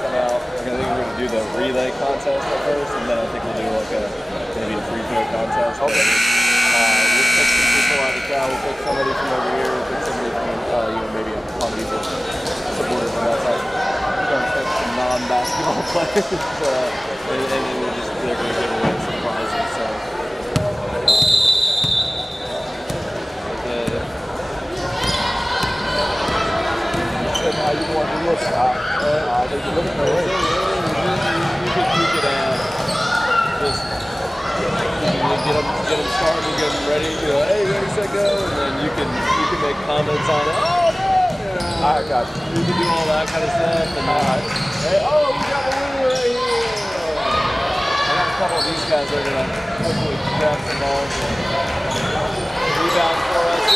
come out. I think we're going to do the relay contest at first, and then I think we'll do like maybe a free throw contest. Okay. We'll pick some people out of the crowd. We'll pick somebody from over here. We'll pick somebody from, maybe a Ponte Vedra supporter from outside. We're going to pick some non-basketball players, and then we'll just they're going to give away some prizes. So. How you want to look? They can look at the way. You could just get them started, get them ready. Hey, ready, set, go, and then you can make comments on it. Oh no! I got you. You can do all that kind of stuff. And hey, oh, we got a winner right here. I got a couple of these guys that are gonna hopefully grab some balls and rebound for us.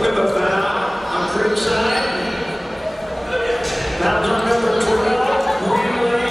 With a foul on Creekside. Fouls on number 12, Greenway.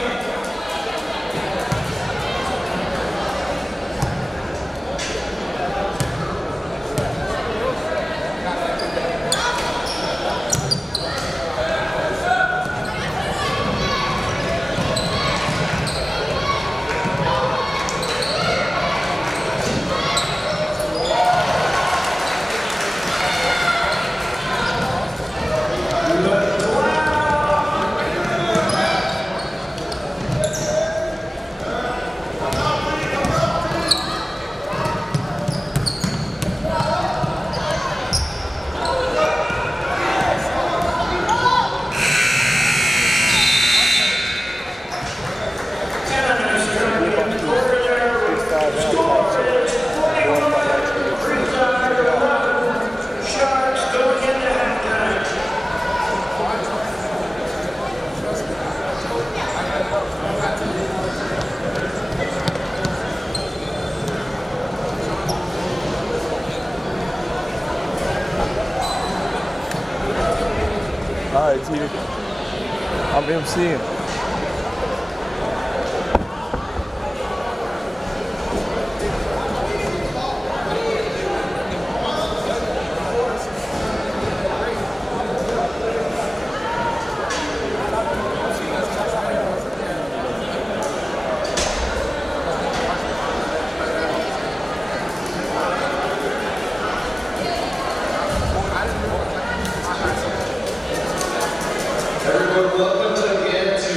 All right, T. I'm MCing. Everyone, welcome again to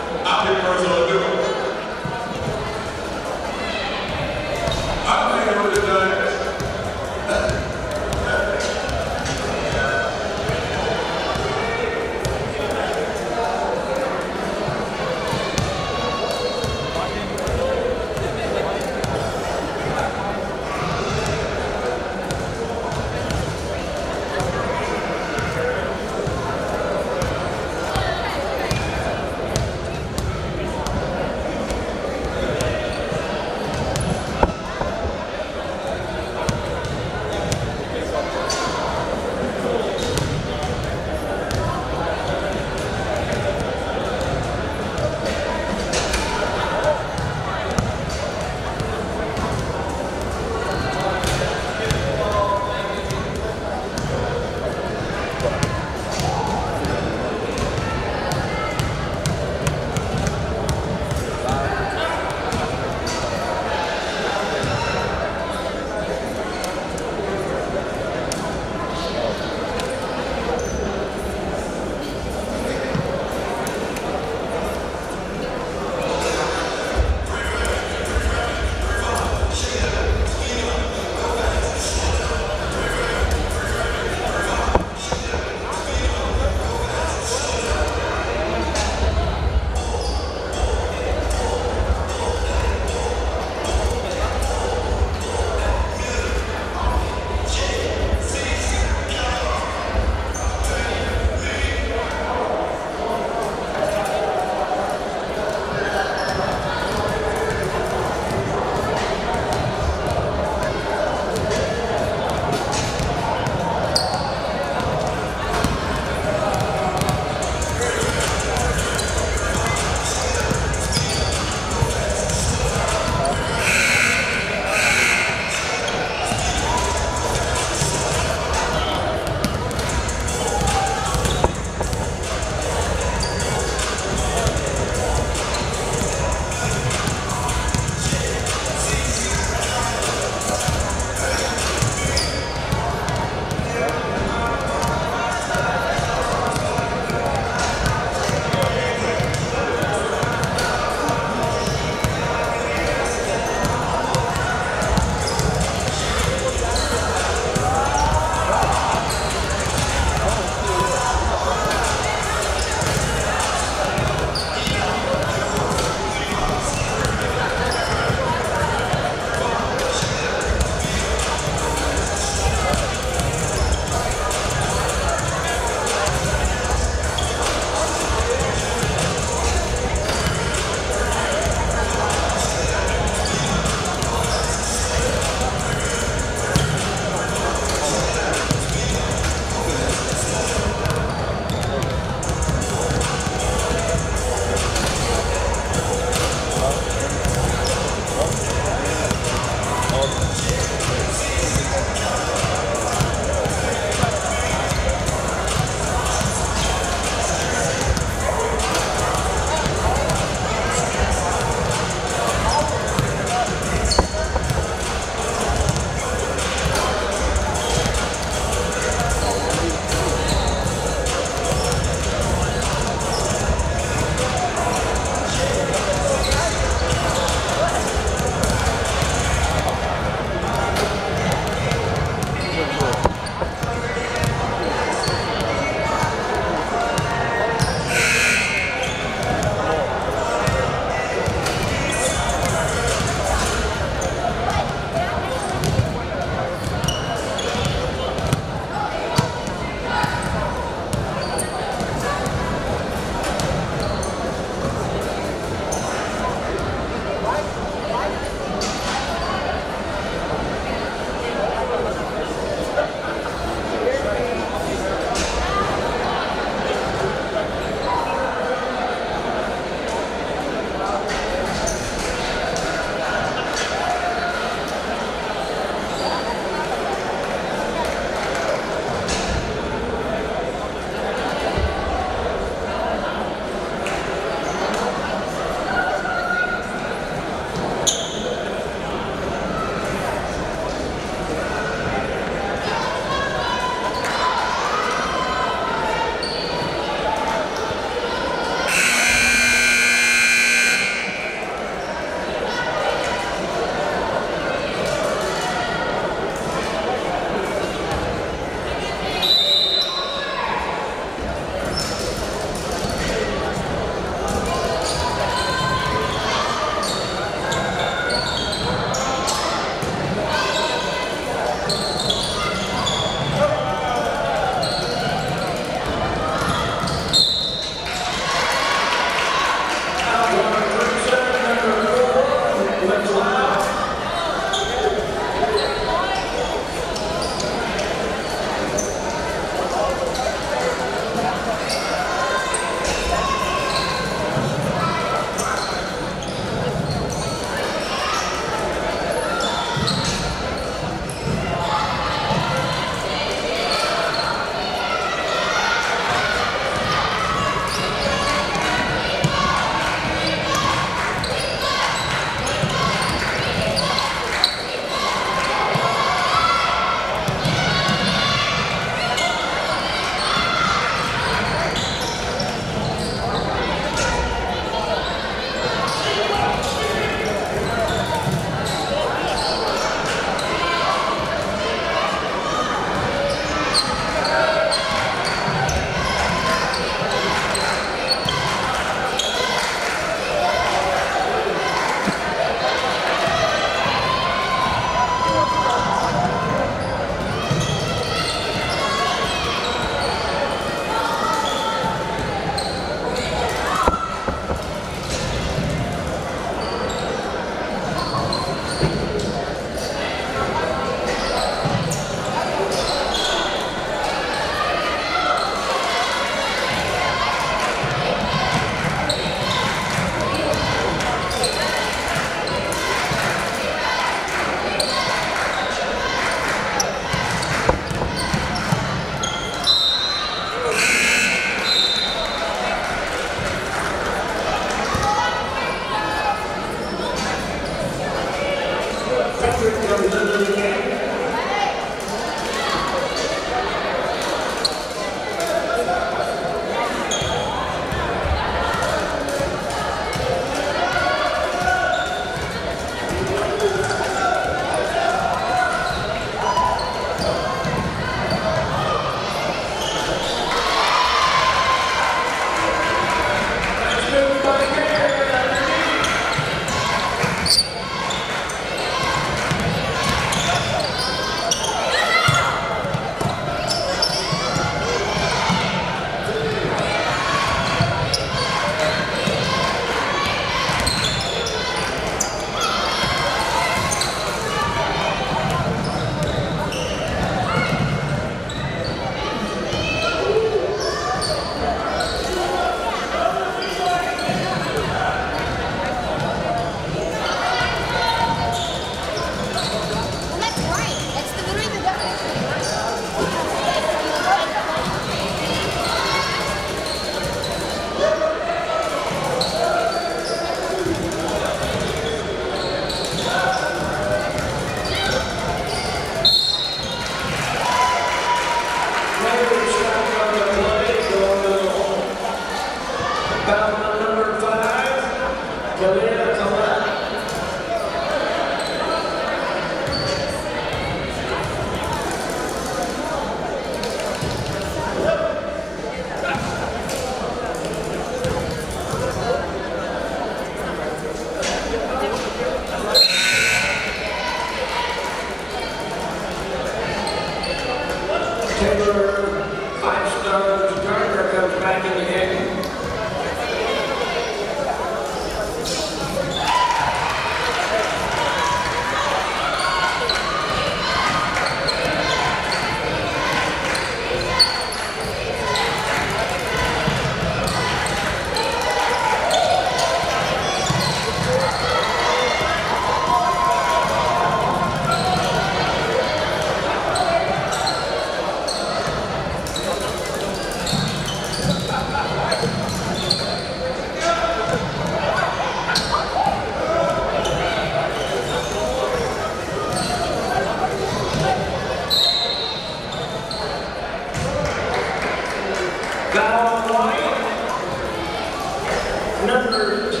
number 10,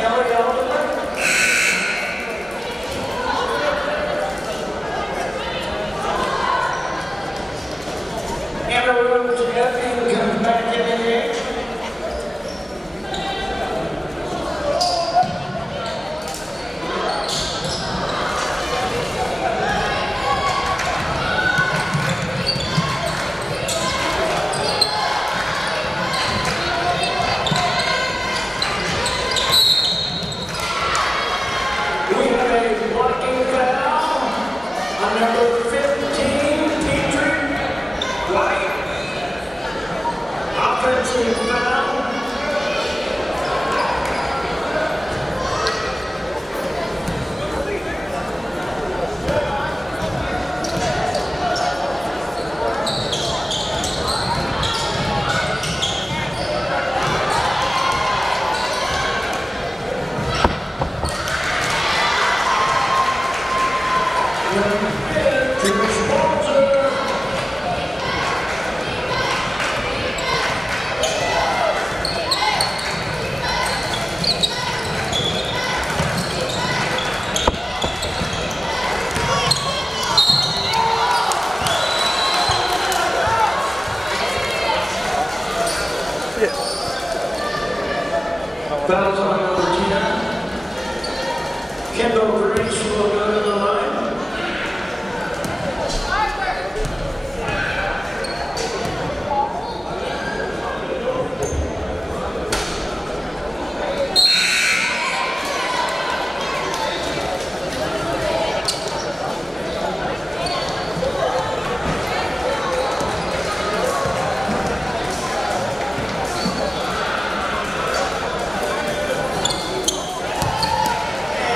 Ellie Oliver. Anna Rose Effie comes back in the game. We have a blocking foul on number 15, Petrie White. Offensive foul. To the sponsor. Fouls on number 10. Kendall Grace will go to the line.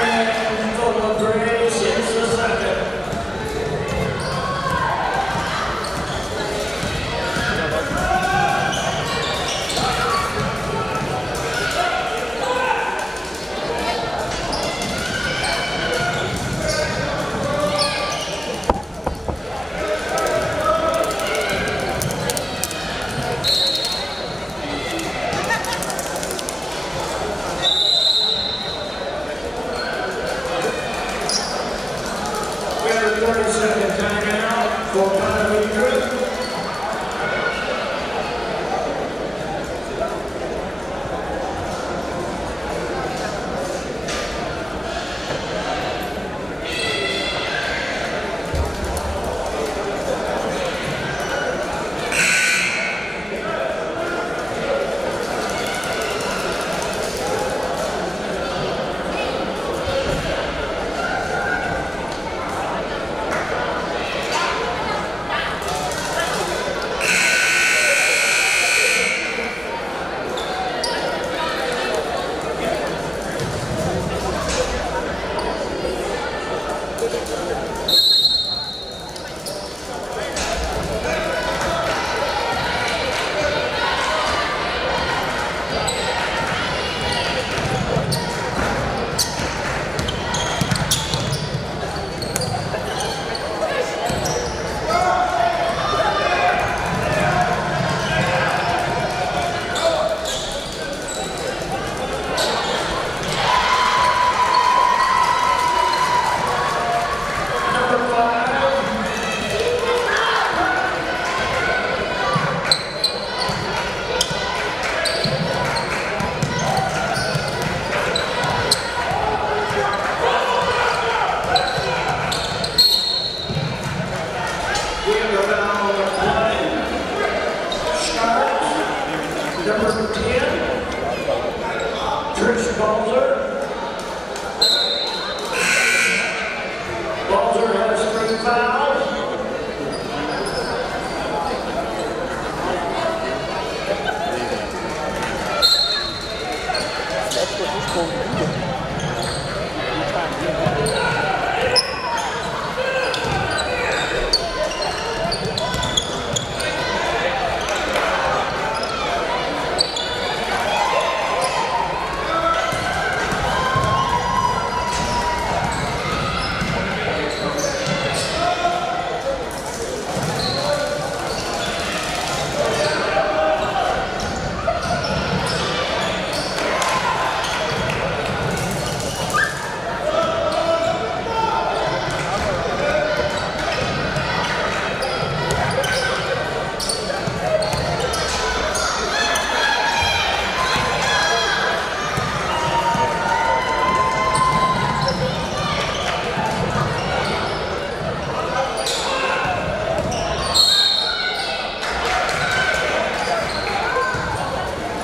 And for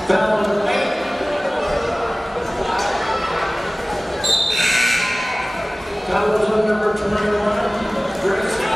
Foul number 8. Foul was on number 21, Creekside.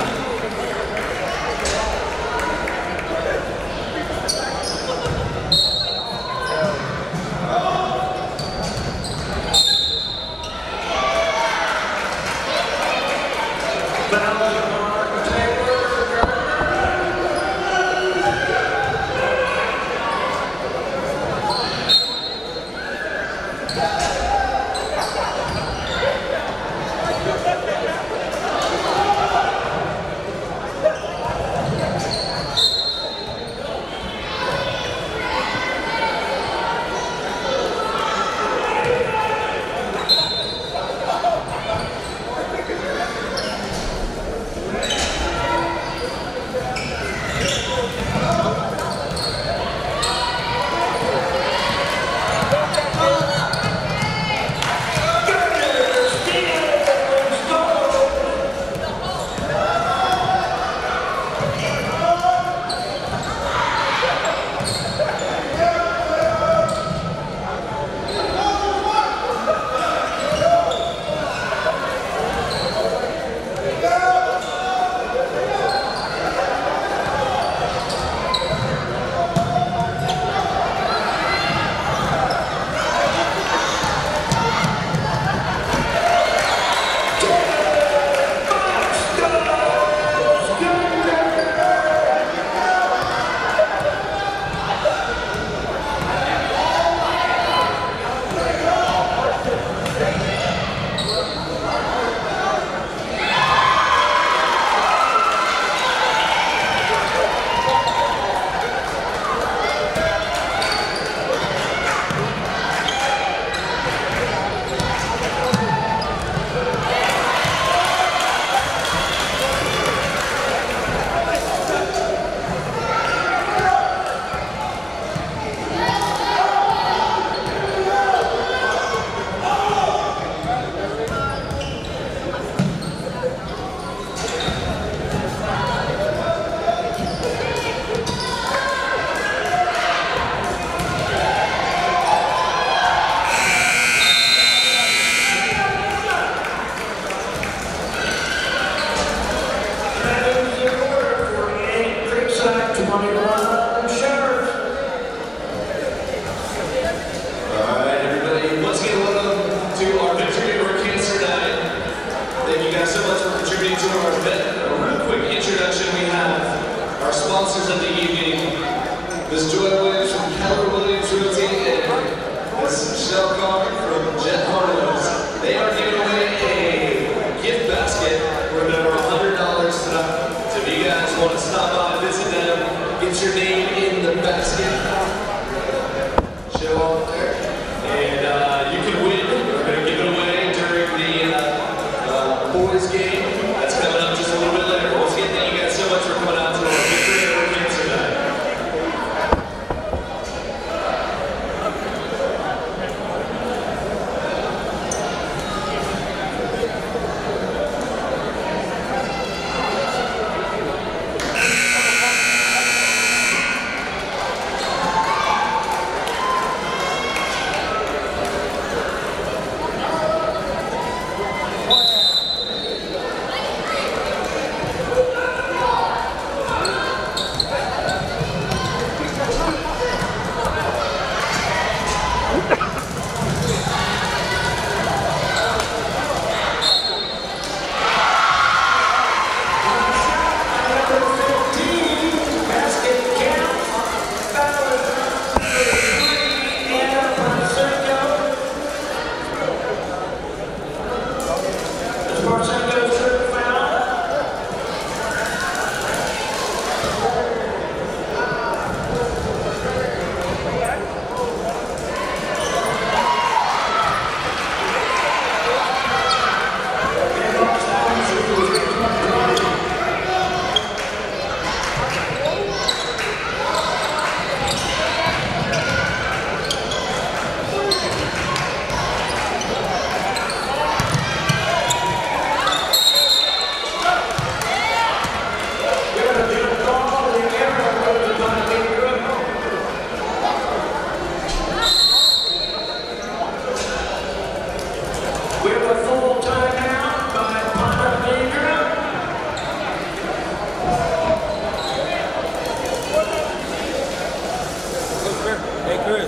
Hey, Chris.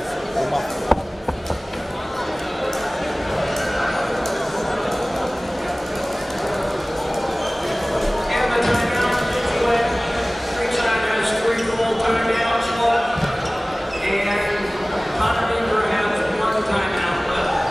And the timeout situation. Creekside has 3 full timeouts left. And Ponte Vedra has 1 timeout left.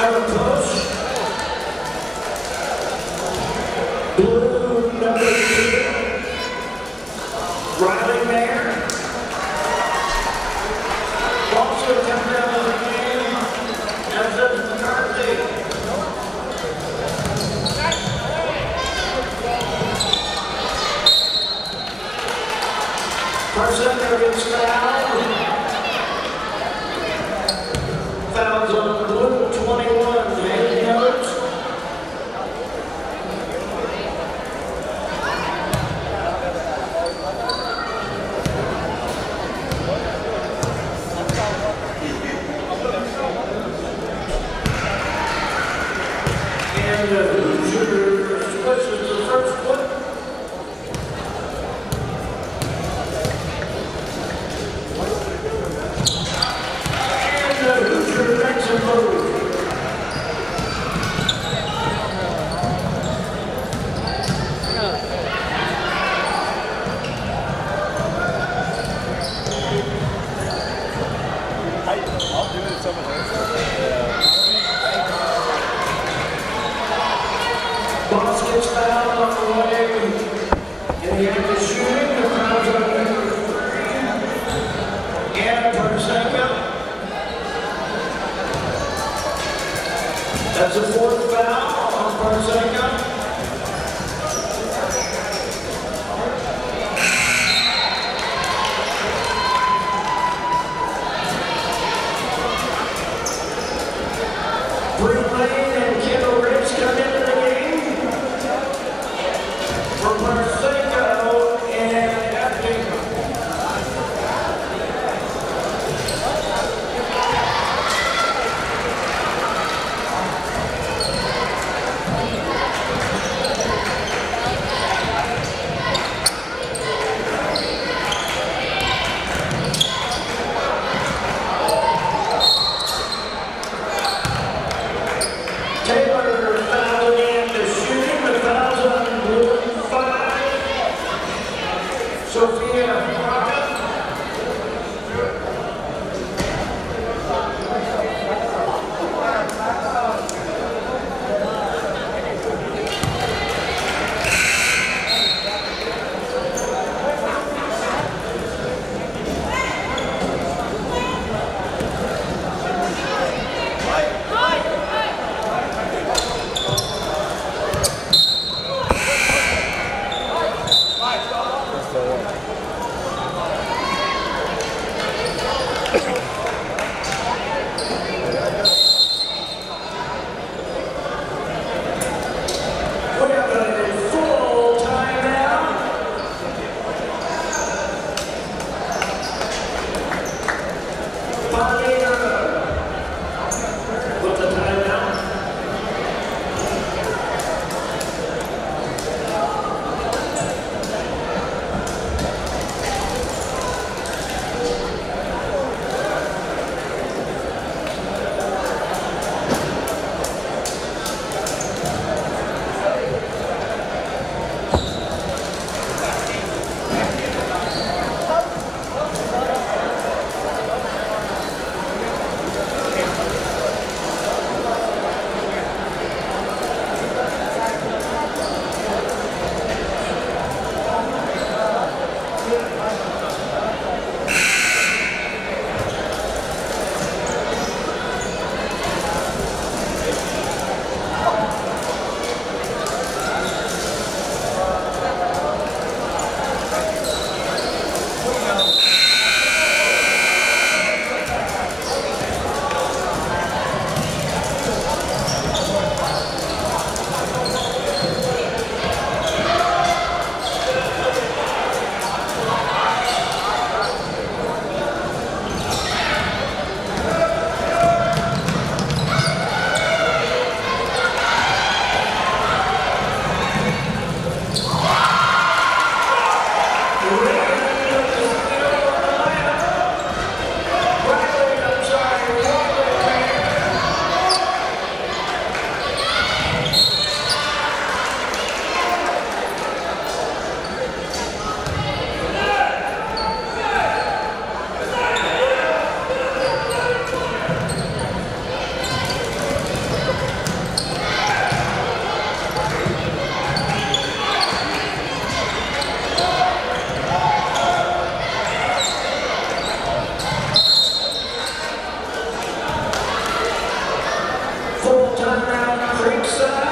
Out of post. Blue number 2. Riley Mayer. Also coming out of the game, as does McCarthy. Parsenko gets fouled. Fouls on blue 21, head notes. And Hoosier switches the first foot. And Hoosier makes a move. I'll do it if someone else. Boss gets fouled on the way. And he had the shooting. The fouls on number 3. And Parsenko. That's a 4th foul on Parsenko. Bree Lane and Kendall Riggs come into the game for Parsenko and Epting. Taylor fouled done down Creekside.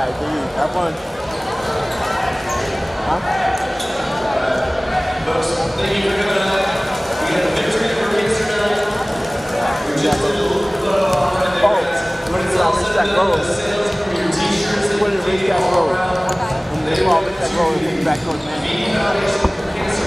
right, do you. Have fun. Huh? Thank you for coming out. We had a victory for Creekside Knights. We just did a little photo op right there. When it's all Racetrack Road. For your t-shirts that When it's Racetrack Road. When it's all Racetrack Road, it's back towards man.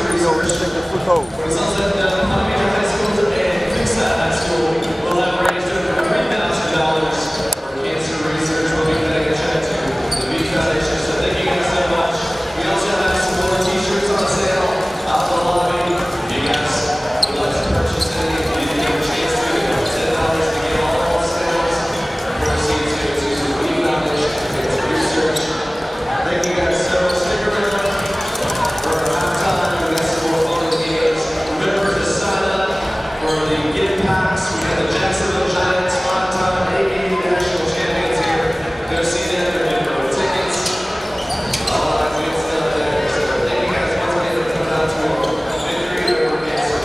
We go restricted foot code. Results at the Ponte Vedra High School and Creekside High School will have raised over $3,000 for cancer research. We'll be connecting that to the V Foundation. So thank you guys so much. We also have some more t-shirts on sale out the lobby. If you guys would like to purchase any, you didn't get a chance to, $10 to get all sales. Proceeds go to the V Foundation for cancer research. Thank you guys so much. Stick around for halftime. We got some more fun games. Remember to sign up for the gift packs. We got the Jacksonville Giants 5-time AAU national champions here. Go see them. They're giving away tickets. A lot of good stuff there. So thank you guys once again for coming out to a victory over cancer.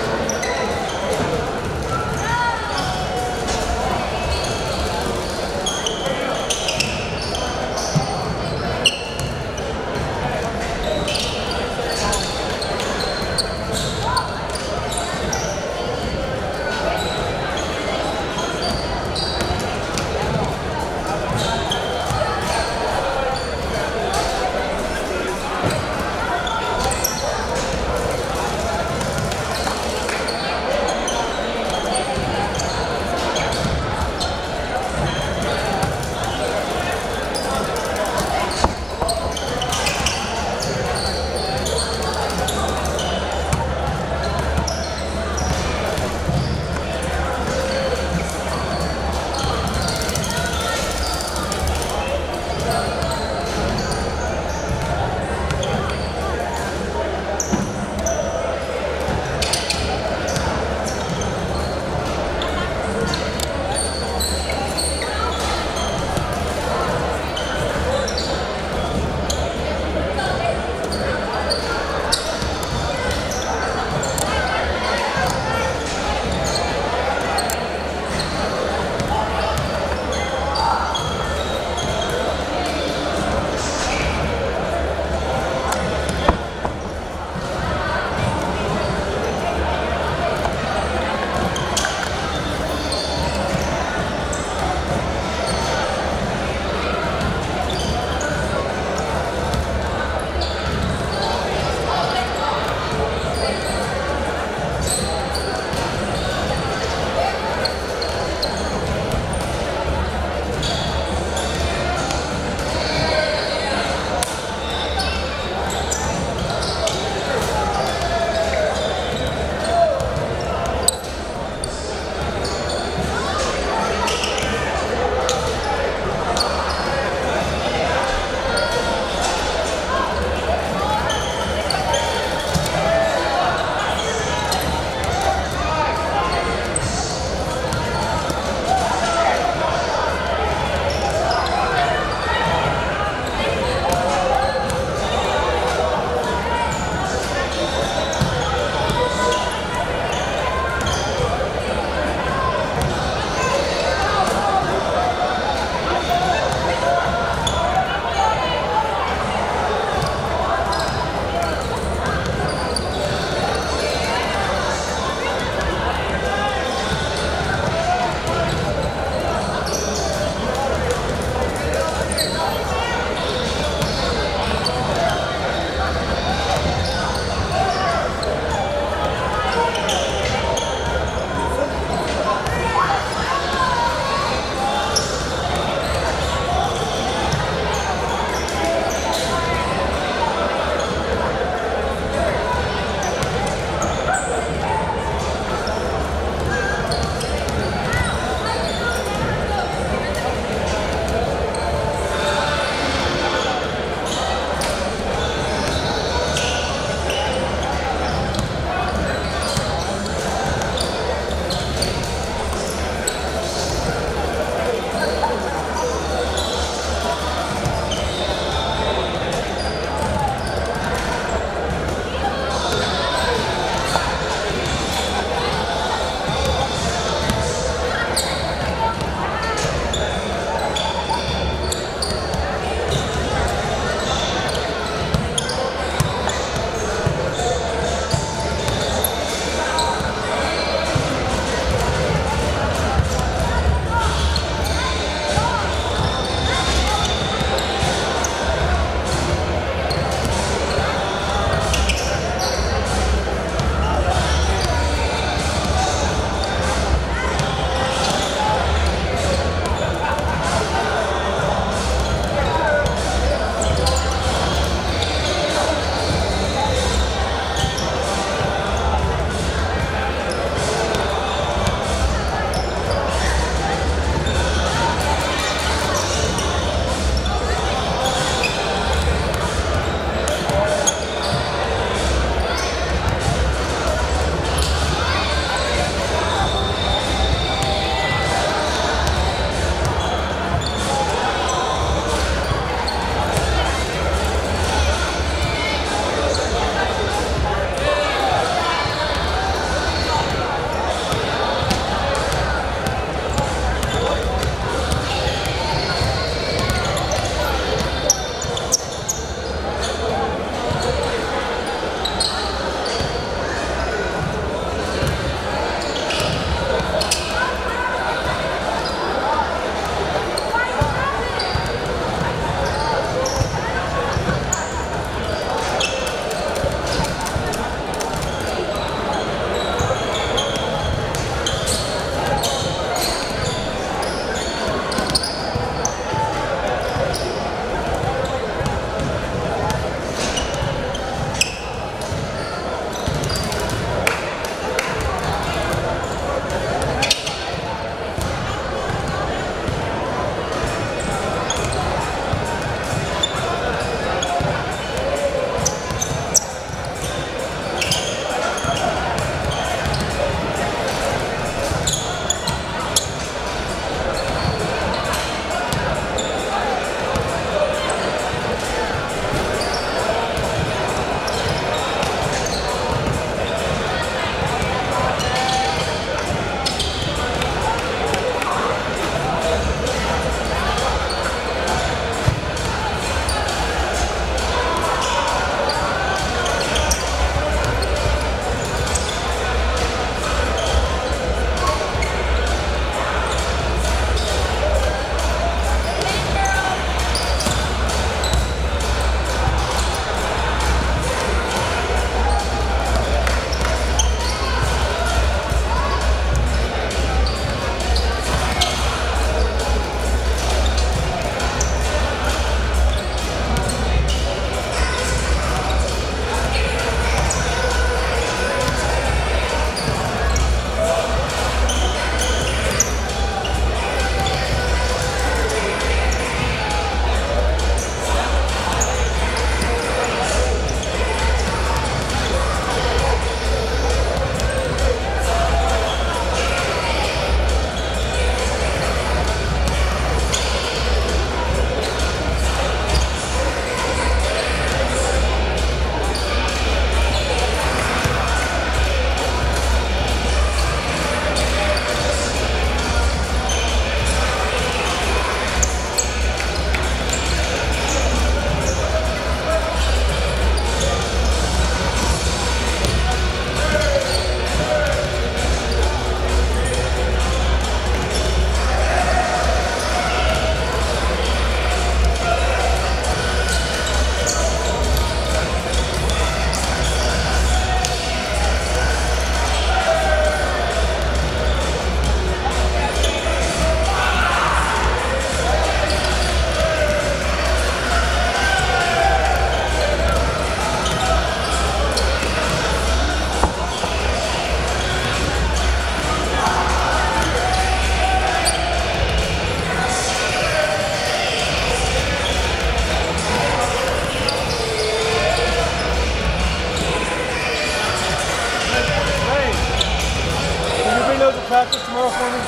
those at practice tomorrow for me?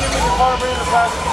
Give me the car, bring it to practice.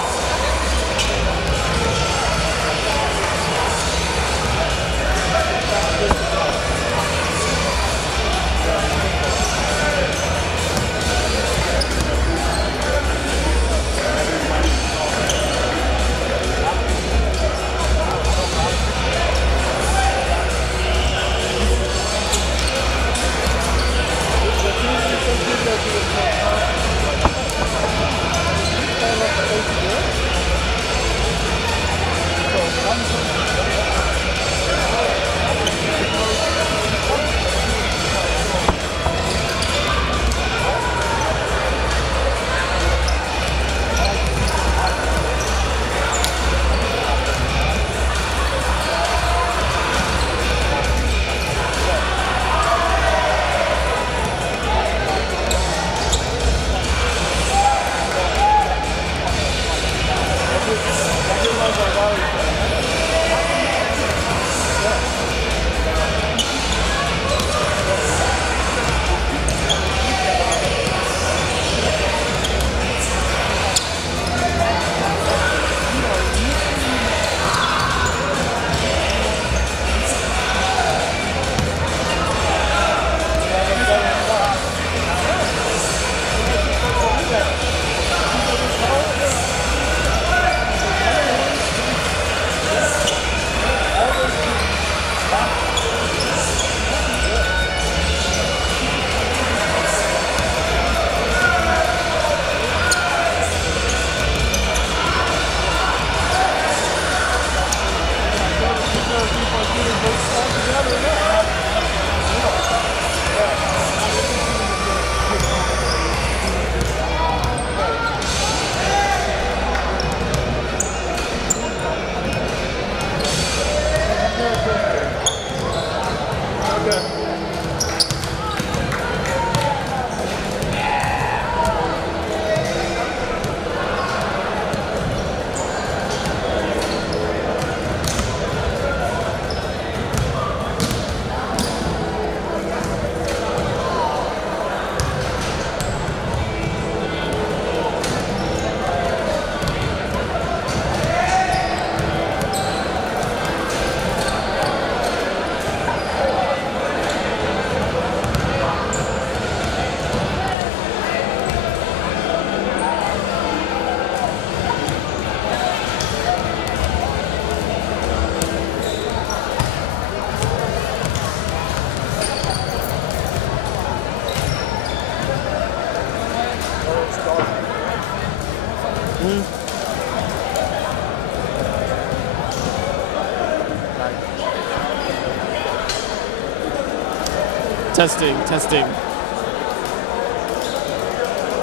Testing, testing.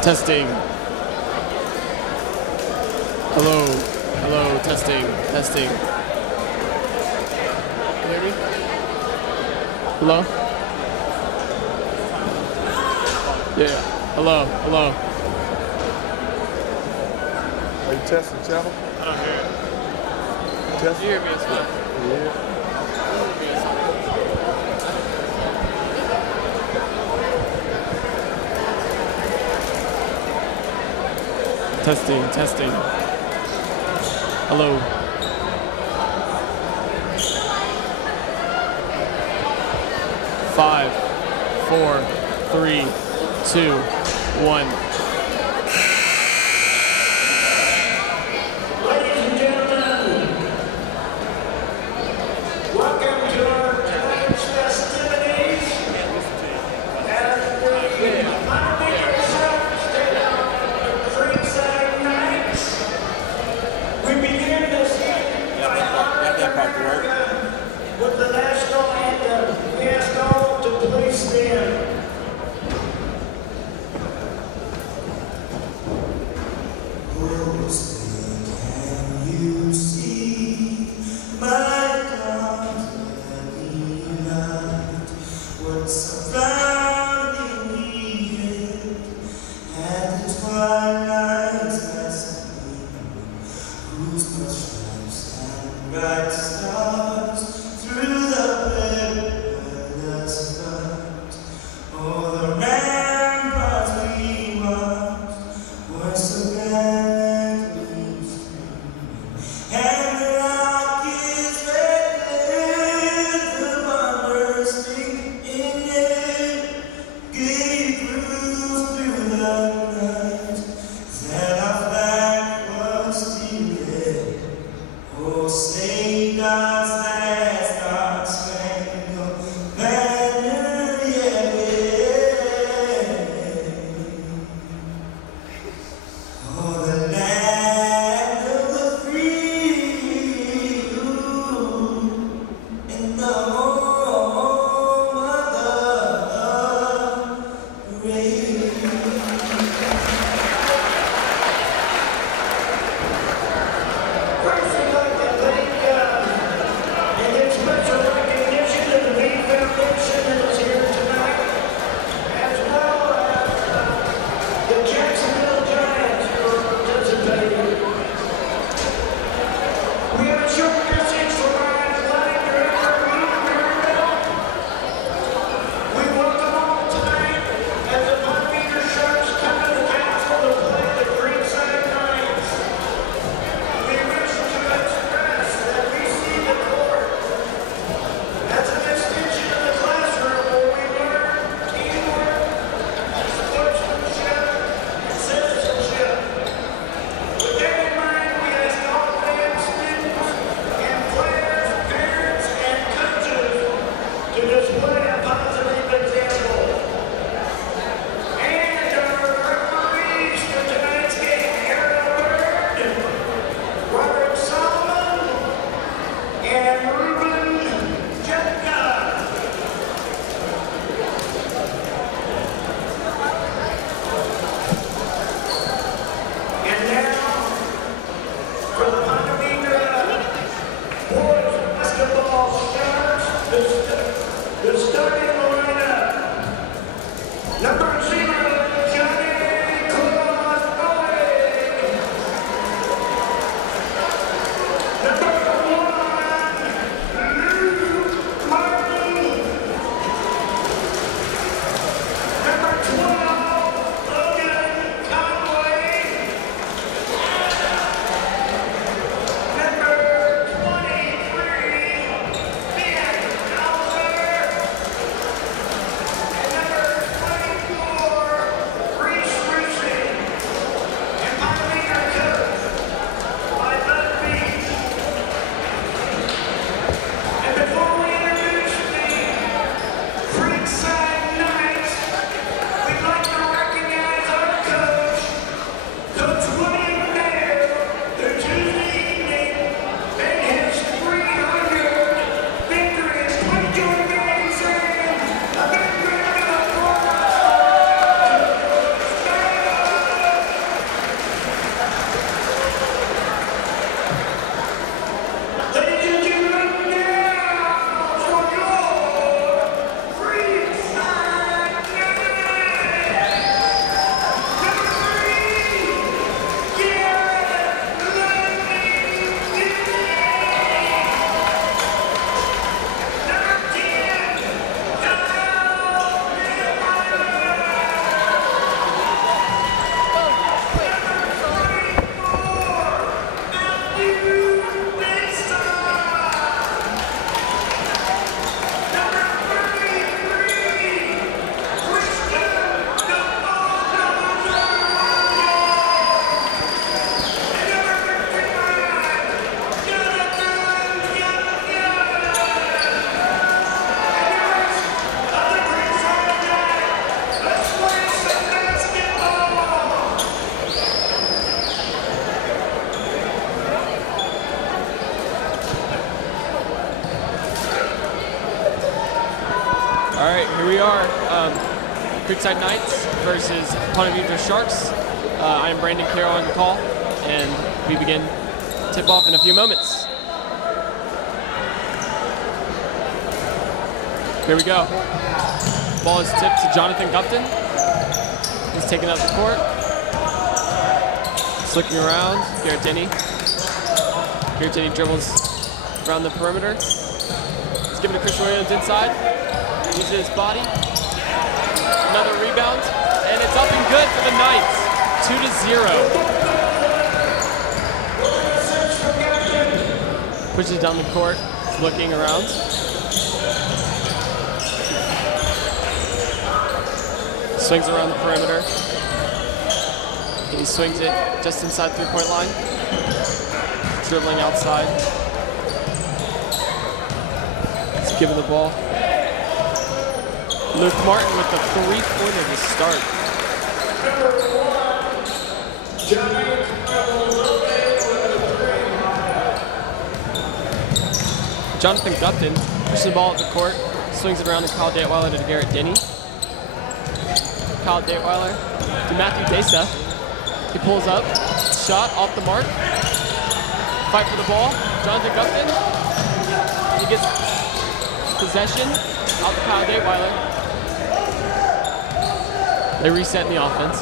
Testing. Hello, hello, testing, testing. You hear me? Hello? Yeah, hello, hello. Are you testing, channel? I don't hear it. Testing? You hear me, it's fine. Yeah. Testing, testing. Hello. Five, 4, 3, 2, 1. Ladies and gentlemen, welcome to our tonight's festivities. As we finally ourselves down the Creekside Knights, we begin this evening by honoring America with the national anthem. We ask all to please stand. Creekside Knights versus Ponte Vedra Sharks. I am Brandon Carroll on the call, and we begin tip-off in a few moments. Here we go. Ball is tipped to Jonathan Gupton. He's taken out the court. He's looking around. Garrett Denny. Garrett Denny dribbles around the perimeter. He's giving to Christian Williams inside. Uses his body. Another rebound, and it's up and good for the Knights. 2-0. Pushes down the court. He's looking around. Swings around the perimeter. And he swings it just inside three-point line. Dribbling outside. He's giving the ball. Luke Martin with the three-pointer to start. Jonathan Gupton pushes the ball up the court, swings it around to Kyle Datweiler to Garrett Denny. Kyle Datweiler to Matthew Desa. He pulls up, shot off the mark. Fight for the ball. Jonathan Gupton. He gets possession out to Kyle Datweiler. They reset in the offense.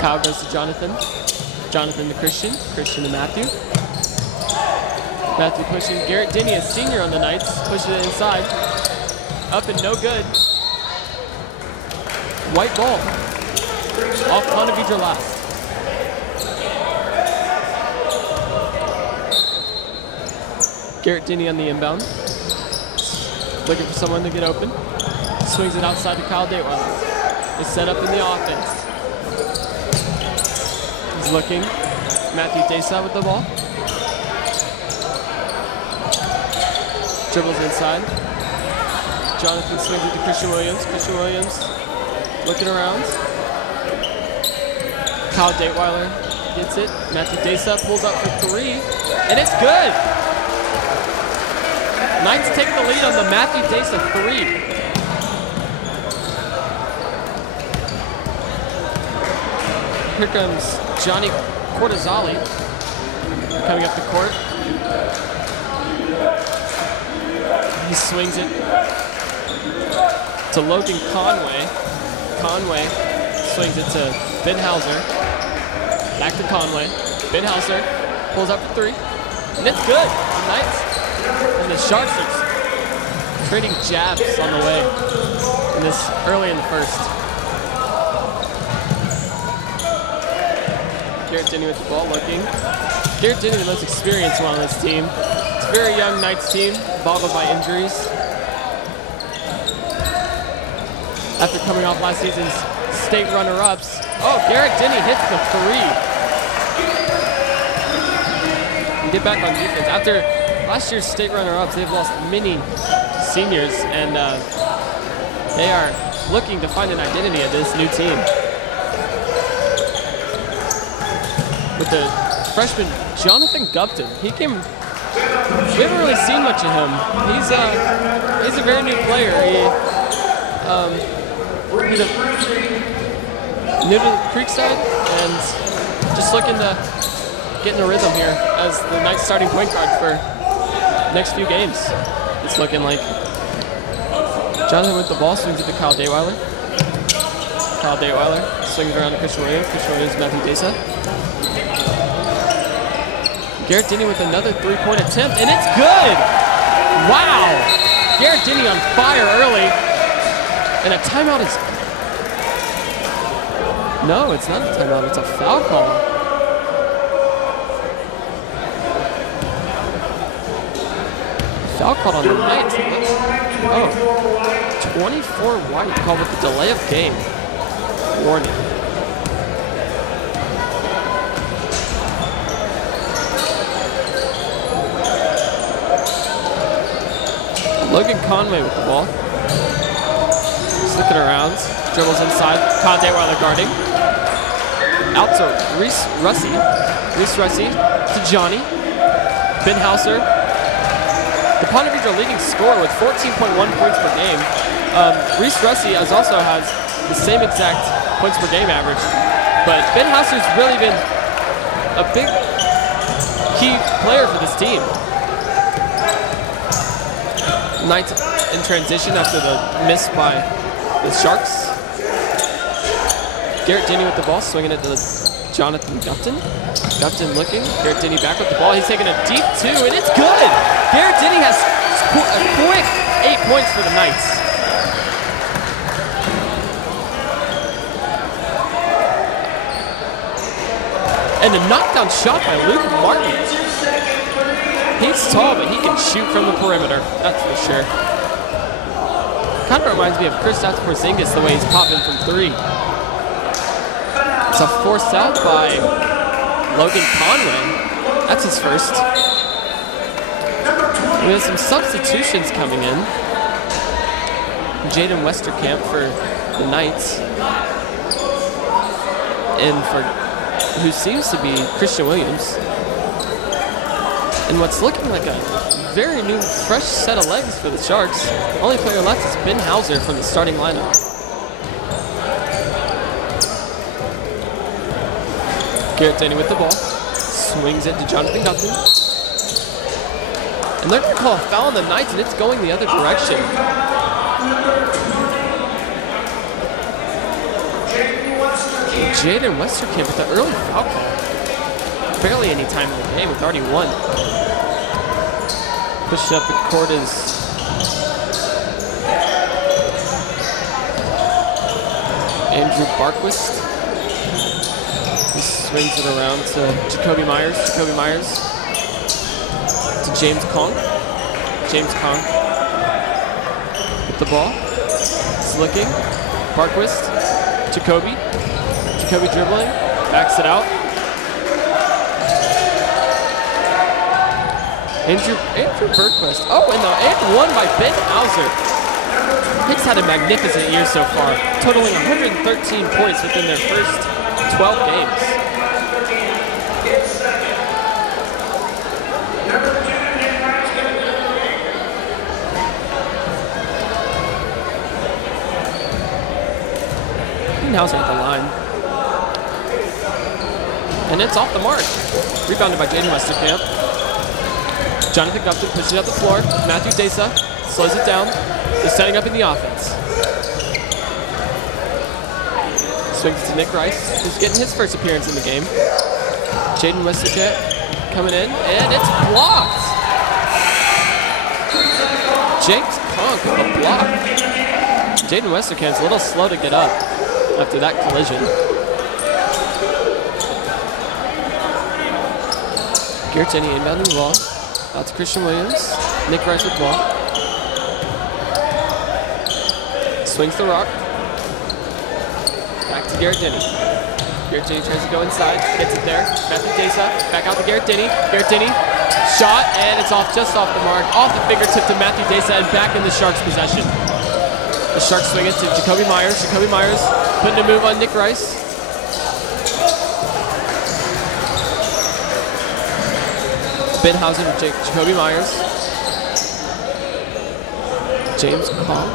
Kyle goes to Jonathan. Jonathan to Christian. Christian to Matthew. Matthew pushing. Garrett Denny, a senior on the Knights, pushes it inside. Up and no good. White ball. Off Ponte Vedra last. Garrett Denny on the inbound. Looking for someone to get open. Swings it outside to Kyle Datweiler. It's set up in the offense. He's looking. Matthew Desa with the ball. Dribbles inside. Jonathan swings it to Christian Williams. Christian Williams looking around. Kyle Datweiler gets it. Matthew Desa pulls up for three. And it's good! Knights take the lead on the Matthew Desa three. Here comes Johnny Cortazali coming up the court. He swings it to Logan Conway. Conway swings it to Ben Hauser. Back to Conway. Ben Hauser pulls up for three. And it's good. The Knights and the Sharks are trading jabs on the way in this early in the first. Garrett Denny with the ball looking. Garrett Denny, the most experienced one on this team. It's a very young Knights team, boggled by injuries. After coming off last season's state runner-ups. Oh, Garrett Denny hits the three. And get back on defense. After last year's state runner-ups, they've lost many seniors, and they are looking to find an identity of this new team. With the freshman Jonathan Gupton, we haven't really seen much of him. He's a very new player. He's new to Creekside and just looking to get in a rhythm here as the Knights starting point guard for the next few games. It's looking like Jonathan with the ball swings it to Kyle Datweiler. Kyle Datweiler swings around to Christian Williams. Christian Williams, Matthew Desa. Garrett Denny with another three-point attempt, and it's good! Wow! Garrett Denny on fire early, and a timeout is... No, it's not a timeout, it's a foul call. Foul called on the Knights. Oh, 24 white called with the delay of game. Warning. Logan Conway with the ball. He's looking around. Dribbles inside. Kyle Datweiler guarding. Out to Reese Russi. Reese Russi to Johnny. Ben Hauser. The Ponte Vedra leading scorer with 14.1 points per game. Reese Russi also has the same exact points per game average, but Ben Hauser's really been a big key player for this team. Knights in transition after the miss by the Sharks. Garrett Denny with the ball, swinging it to Jonathan Gupton. Gupton looking. Garrett Denny back with the ball. He's taking a deep two, and it's good! Garrett Denny has a quick 8 points for the Knights. And a knockdown shot by Luke Martin. He's tall, but he can shoot from the perimeter. That's for sure. Kind of reminds me of Kristaps Porzingis, the way he's popping from three. It's a forced out by Logan Conway. That's his first. We have some substitutions coming in. Jaden Westerkamp for the Knights. And for who seems to be Christian Williams. And what's looking like a very new, fresh set of legs for the Sharks. Only player left is Ben Hauser from the starting lineup. Garrett Denny with the ball. Swings it to Jonathan Gupton. And they're going to call a foul on the Knights, and it's going the other direction. Jaden Westerkamp with the early foul call. Barely any time in the game with already one. Pushed up the court is Andrew Barquist. He swings it around to Jacoby Myers. Jacoby Myers to James Kong. James Kong with the ball. He's looking. Barquist. Jacoby. Jacoby dribbling. Backs it out. Andrew Bergquist. Oh, and one by Ben Hauser. Hicks had a magnificent year so far, totaling 113 points within their first 12 games. Ben Hauser at the line. And it's off the mark. Rebounded by Jaden Westerkamp. Jonathan Gupton pushes it up the floor. Matthew Desa slows it down. He's setting up in the offense. Swings to Nick Rice, who's getting his first appearance in the game. Jaden Westerkamp coming in, and it's blocked. James Conk with a block. Jaden Westerkamp's a little slow to get up after that collision. Garrett Denny inbounding the ball. Out to Christian Williams. Nick Rice with the ball. Swings the rock. Back to Garrett Denny. Garrett Denny tries to go inside. Gets it there. Matthew Desa. Back out to Garrett Denny. Garrett Denny. Shot, and it's off, just off the mark. Off the fingertip to Matthew Desa and back in the Sharks' possession. The Sharks swing it to Jacoby Myers. Jacoby Myers putting a move on Nick Rice. Ben Hauser with Jacoby Myers. James Kong.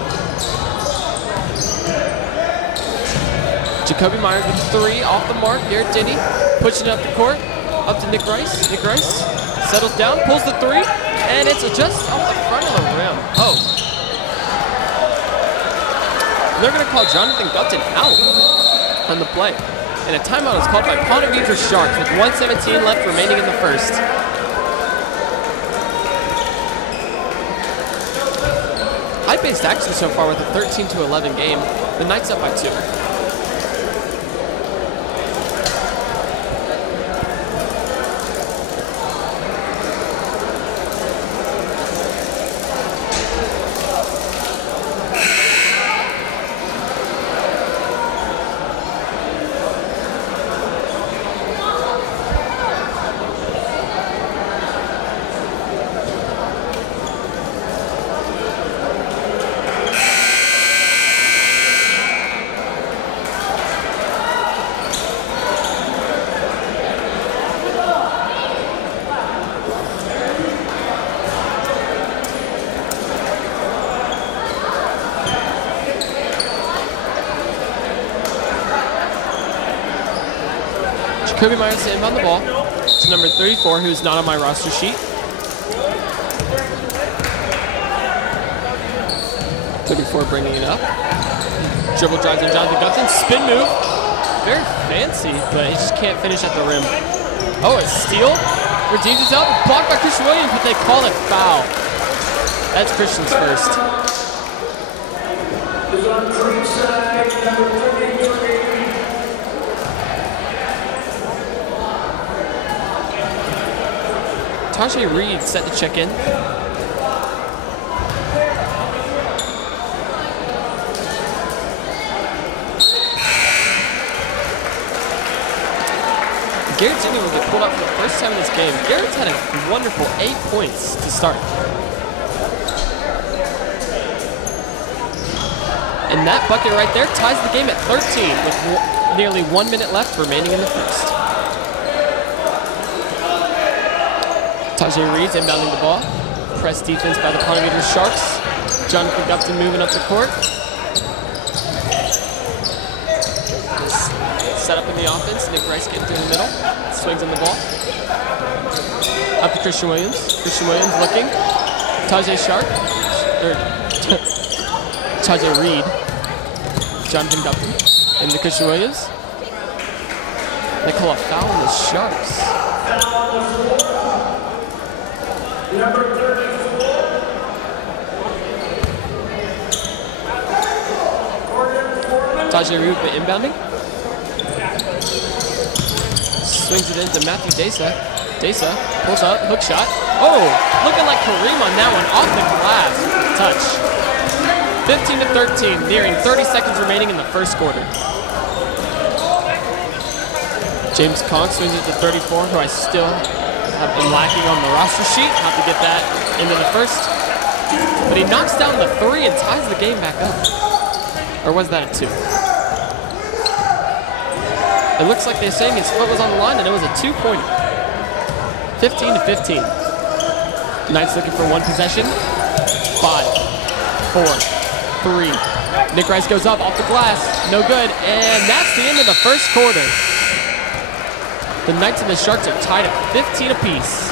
Jacoby Myers with three off the mark. Garrett Denny pushing it up the court. Up to Nick Rice. Nick Rice settles down, pulls the three, and it's just off the front of the rim. Oh. They're going to call Jonathan Gupton out on the play. And a timeout is called by Ponte Vedra Sharks with 1:17 left remaining in the first. High-paced action so far with a 13-11 game. The Knights up by 2. Jacoby Myers to inbound the ball to number 34, who's not on my roster sheet. 34 bringing it up. Dribble drives in Jonathan Gupton. Spin move. Very fancy, but he just can't finish at the rim. Oh, a steal. Redeems himself. Blocked by Christian Williams, but they call it foul. That's Christian's first. Tajay Reed set to check in. Garrett Jimmy will get pulled out for the first time in this game. Garrett's had a wonderful 8 points to start. And that bucket right there ties the game at 13 with nearly 1 minute left remaining in the first. Tajay Reed's inbounding the ball. Press defense by the Ponte Vedra Sharks. Jonathan Gupton moving up the court. Just set up in the offense. Nick Rice getting through the middle. Swings on the ball. Up to Christian Williams. Christian Williams looking. Tajay Shark. Tajay Reed. Jonathan Gupton. Into Christian Williams. They call a foul on the Sharks. Number 34. Tajay Reed with inbounding. Swings it into Matthew Desa. Desa pulls up, hook shot. Oh, looking like Kareem on that one, off the glass. Touch. 15-13, nearing 30 seconds remaining in the first quarter. James Conk swings it to 34, who I still have been lacking on the roster sheet. Have to get that into the first. But he knocks down the three and ties the game back up. Or was that a two? It looks like they're saying his foot was on the line and it was a two-pointer. 15-15. Knights looking for one possession. 5, 4, 3. Nick Rice goes up off the glass. No good. And that's the end of the first quarter. The Knights and the Sharks are tied at 15 apiece.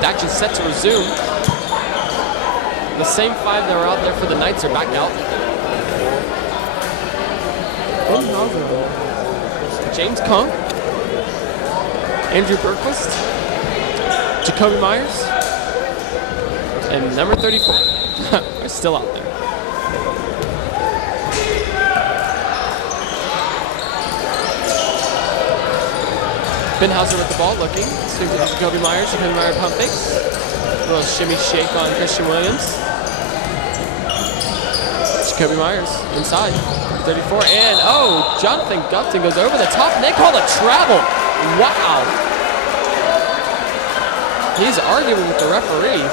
Action set to resume. The same 5 that were out there for the Knights are back out. James Conk, Andrew Berquist, Jacoby Myers, and number 34 are still out there. Ben Hauser with the ball, looking. Swings it to Jacoby Myers. Jacoby Myers pump fakes. A little shimmy shake on Christian Williams. Jacoby Myers inside. 34. And, oh, Jonathan Gupton goes over the top. And they call a travel. Wow. He's arguing with the referee.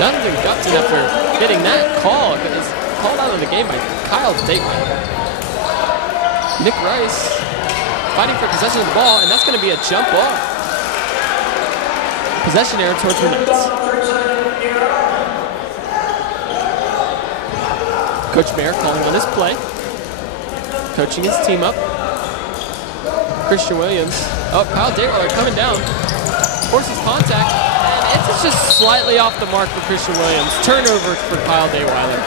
Jonathan Gupton, after getting that call, is called out of the game by Kyle Datemeyer. Nick Rice fighting for possession of the ball, and that's going to be a jump ball. Possession error towards the Knights. Coach Mayer calling on his play. Coaching his team up. Christian Williams. Oh, Kyle Datemeyer coming down. Forces contact, and it's a That's just slightly off the mark for Christian Williams. Turnover for Kyle Dayweiler.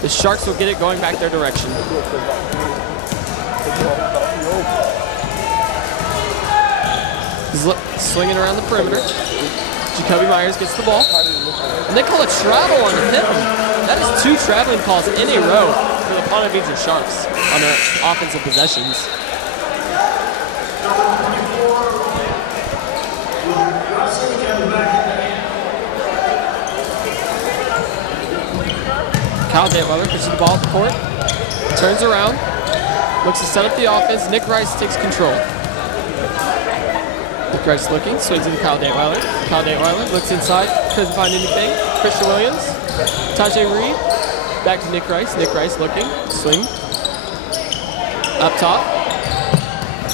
The Sharks will get it going back their direction. He's swinging around the perimeter. Jacoby Myers gets the ball. And they call a travel on him. That is 2 traveling calls in a row for the Ponte Vedra Sharks on their offensive possessions. Kyle Dayweiler pushes the ball at the court, turns around, looks to set up the offense. Nick Rice takes control. Nick Rice looking, swings into Kyle Dayweiler. Kyle Dayweiler looks inside, doesn't find anything. Christian Williams, Tajay Reed, back to Nick Rice. Nick Rice looking, swing, up top,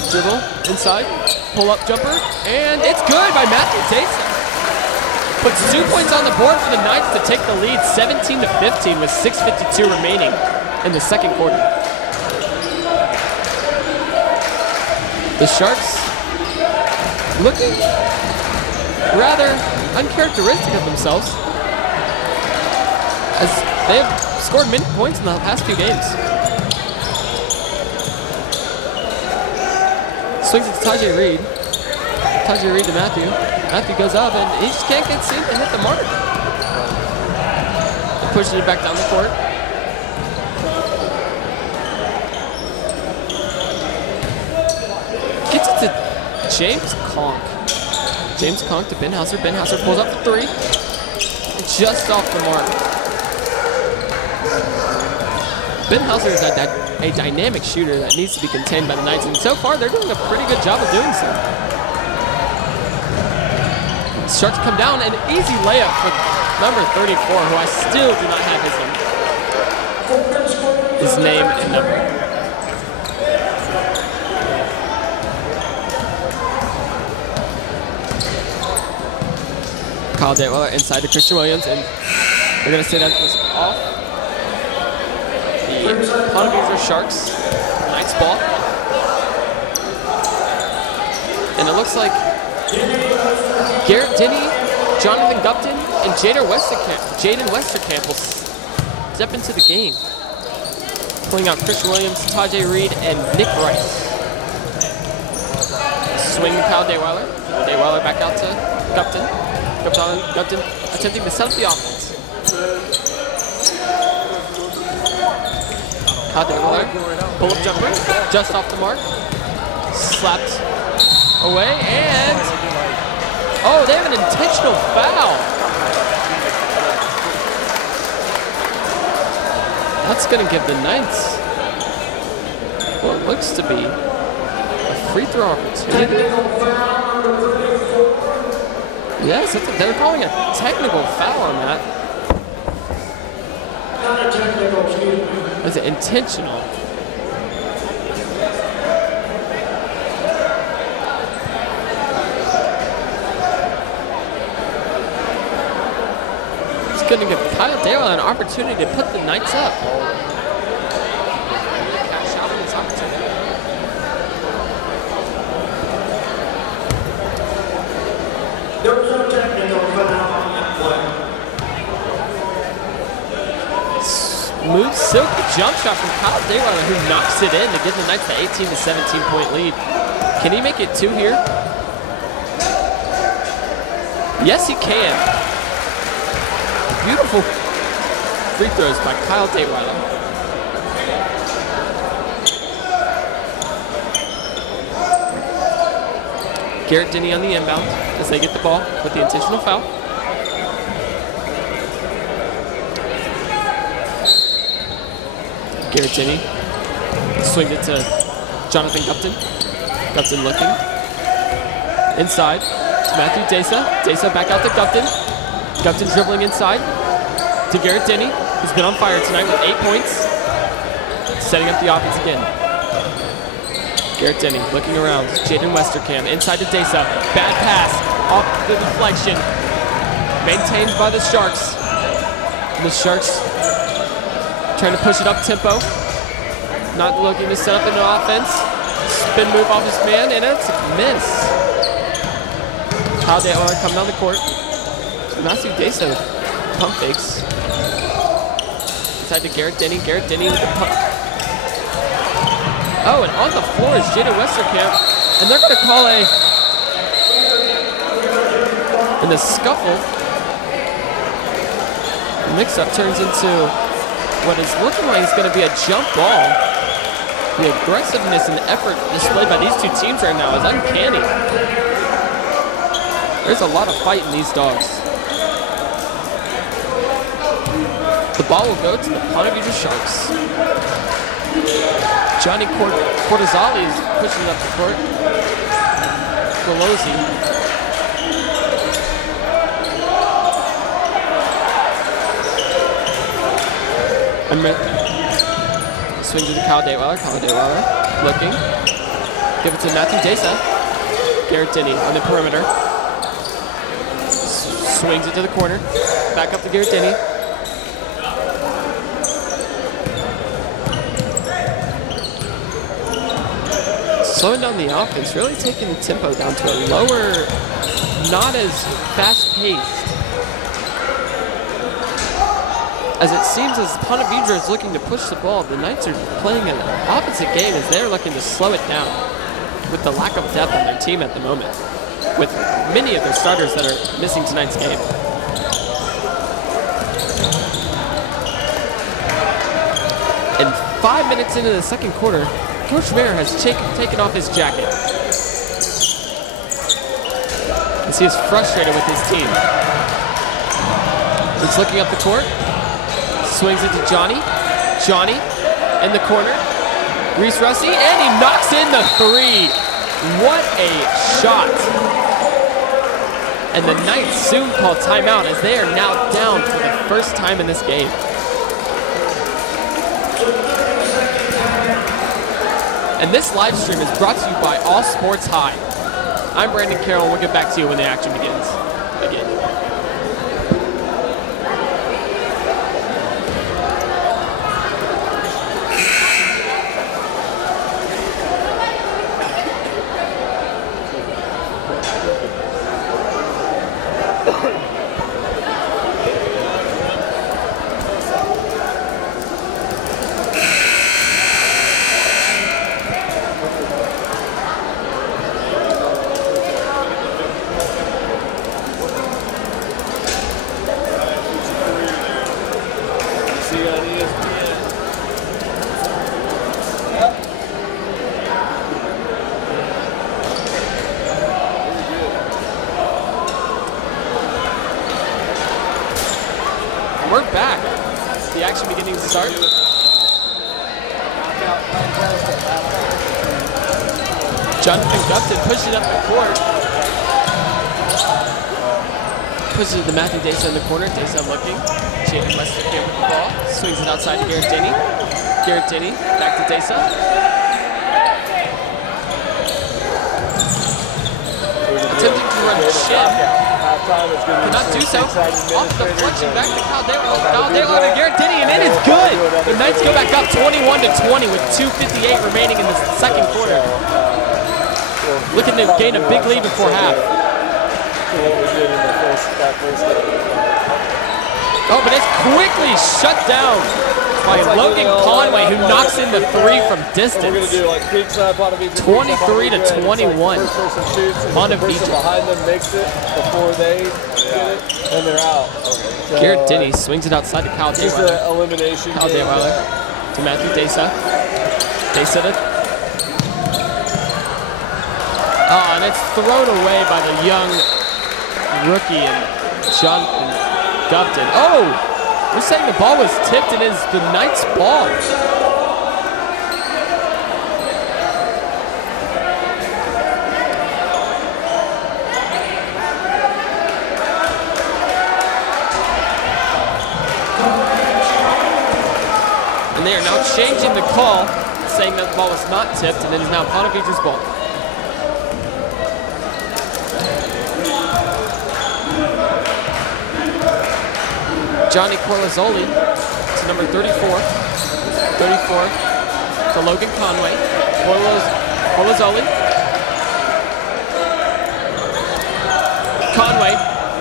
dribble, inside, pull-up jumper, and it's good by Matthew Dayson. Puts 2 points on the board for the Knights to take the lead 17-15 with 6:52 remaining in the second quarter. The Sharks looking rather uncharacteristic of themselves as they have scored many points in the past few games. Swings it to Tajay Reed. Tajay Reed to Matthew. Matthew goes up and he just can't seem to hit the mark. Pushing it back down the court. Gets it to James Conk. James Conk to Ben Hauser. Ben Hauser pulls up the 3. Just off the mark. Ben Hauser is a dynamic shooter that needs to be contained by the Knights, and so far they're doing a pretty good job of doing so. Sharks come down, an easy layup for number 34, who I still do not have his name and number. Kyle Dayweiler inside to Christian Williams, and we're going to say that was off. The Ponte Vedra Sharks, Knights ball. And it looks like Garrett Denny, Jonathan Gupton, and Jaden Westerkamp will step into the game. Pulling out Christian Williams, Tajay Reed, and Nick Rice. Swing to Kyle Dayweiler. Dayweiler back out to Gupton. Gupton attempting to set up the offense. Kyle Dayweiler, pull-up jumper, just off the mark. Slapped away, and oh, they have an intentional foul. That's going to give the Knights what looks to be a free throw opportunity. Yes, they're calling a technical foul on that. Is it intentional? Going to give Kyle Dayweiler an opportunity to put the Knights up. Cash out on this opportunity. There was no technical foul on that play. Smooth, silky jump shot from Kyle Dayweiler, who knocks it in to give the Knights the 18 to 17 point lead. Can he make it 2 here? Yes, he can. Beautiful free throws by Kyle Dayweiler. Garrett Denny on the inbound as they get the ball with the intentional foul. Garrett Denny swings it to Jonathan Gupton. Gupton looking. Inside to Matthew Daysa. Daysa back out to Gupton. Gupton dribbling inside to Garrett Denny, who's been on fire tonight with 8 points. Setting up the offense again. Garrett Denny looking around. Jaden Westerkamp inside to Daysa. Bad pass off the deflection. Maintained by the Sharks. And the Sharks trying to push it up tempo. Not looking to set up into offense. Spin move off his man, and it's a miss. Kyle Daylor coming down the court. Matthew Desa with pump fakes. Inside to Garrett Denny. Garrett Denny with the pump. Oh, and on the floor is Jada Westerkamp. And they're going to call in the scuffle. The mix-up turns into what is looking like it's going to be a jump ball. The aggressiveness and effort displayed by these two teams right now is uncanny. There's a lot of fight in these dogs. The ball will go to the Ponte Vedra Sharks. Johnny Cortazali is pushing it up the court. Pelosi. Swing to the Kyle Dayweiler. Kyle Dayweiler looking. Give it to Matthew Desa. Garrett Denny on the perimeter. Swings it to the corner. Back up to Garrett Denny. Slowing down the offense, really taking the tempo down to a lower, not as fast-paced. As it seems as Ponte Vedra is looking to push the ball, the Knights are playing an opposite game as they're looking to slow it down with the lack of depth on their team at the moment, with many of their starters that are missing tonight's game. And 5 minutes into the second quarter, Coach Mayer has taken off his jacket as he is frustrated with his team. He's looking up the court. Swings it to Johnny. Johnny in the corner. Reese Rusty, and he knocks in the three. What a shot. And the Knights soon call timeout as they are now down for the first time in this game. And this live stream is brought to you by All Sports High. I'm Brandon Carroll. We'll get back to you when the action begins. We're back. The action beginning to start. Jonathan Gupton pushing up the court. Pushes it to Matthew Desa in the corner. Desa looking. Jaden Westerkamp with the ball. Swings it outside to Garrett Denny. Garrett Denny back to Desa. Attempting to run Shin. Cannot do so. Off the deflection back to Kyle Daylor. Kyle Daylor to Garrett Denny, and it is good. The Knights go back up 21-20 with 2:58 remaining in the second quarter. Looking to gain a big lead before half. Oh, but it's quickly shut down by Logan Conway, who knocks in the three from distance. 23-21. Ponte Vedra behind them makes it before they get it, and they're out. So, Garrett Denny swings it outside to Kyle Dayweiler. Just an elimination. Kyle Dayweiler to Matthew Desa. Desa to... Oh, and it's thrown away by the young rookie and Jonathan Gupton. Oh! We're saying the ball was tipped and is the Knights' ball. And they are now changing the call, saying that the ball was not tipped, and it is now Ponte Vedra's ball. Johnny Corlazzoli to number 34. 34 to Logan Conway. Corlazzoli.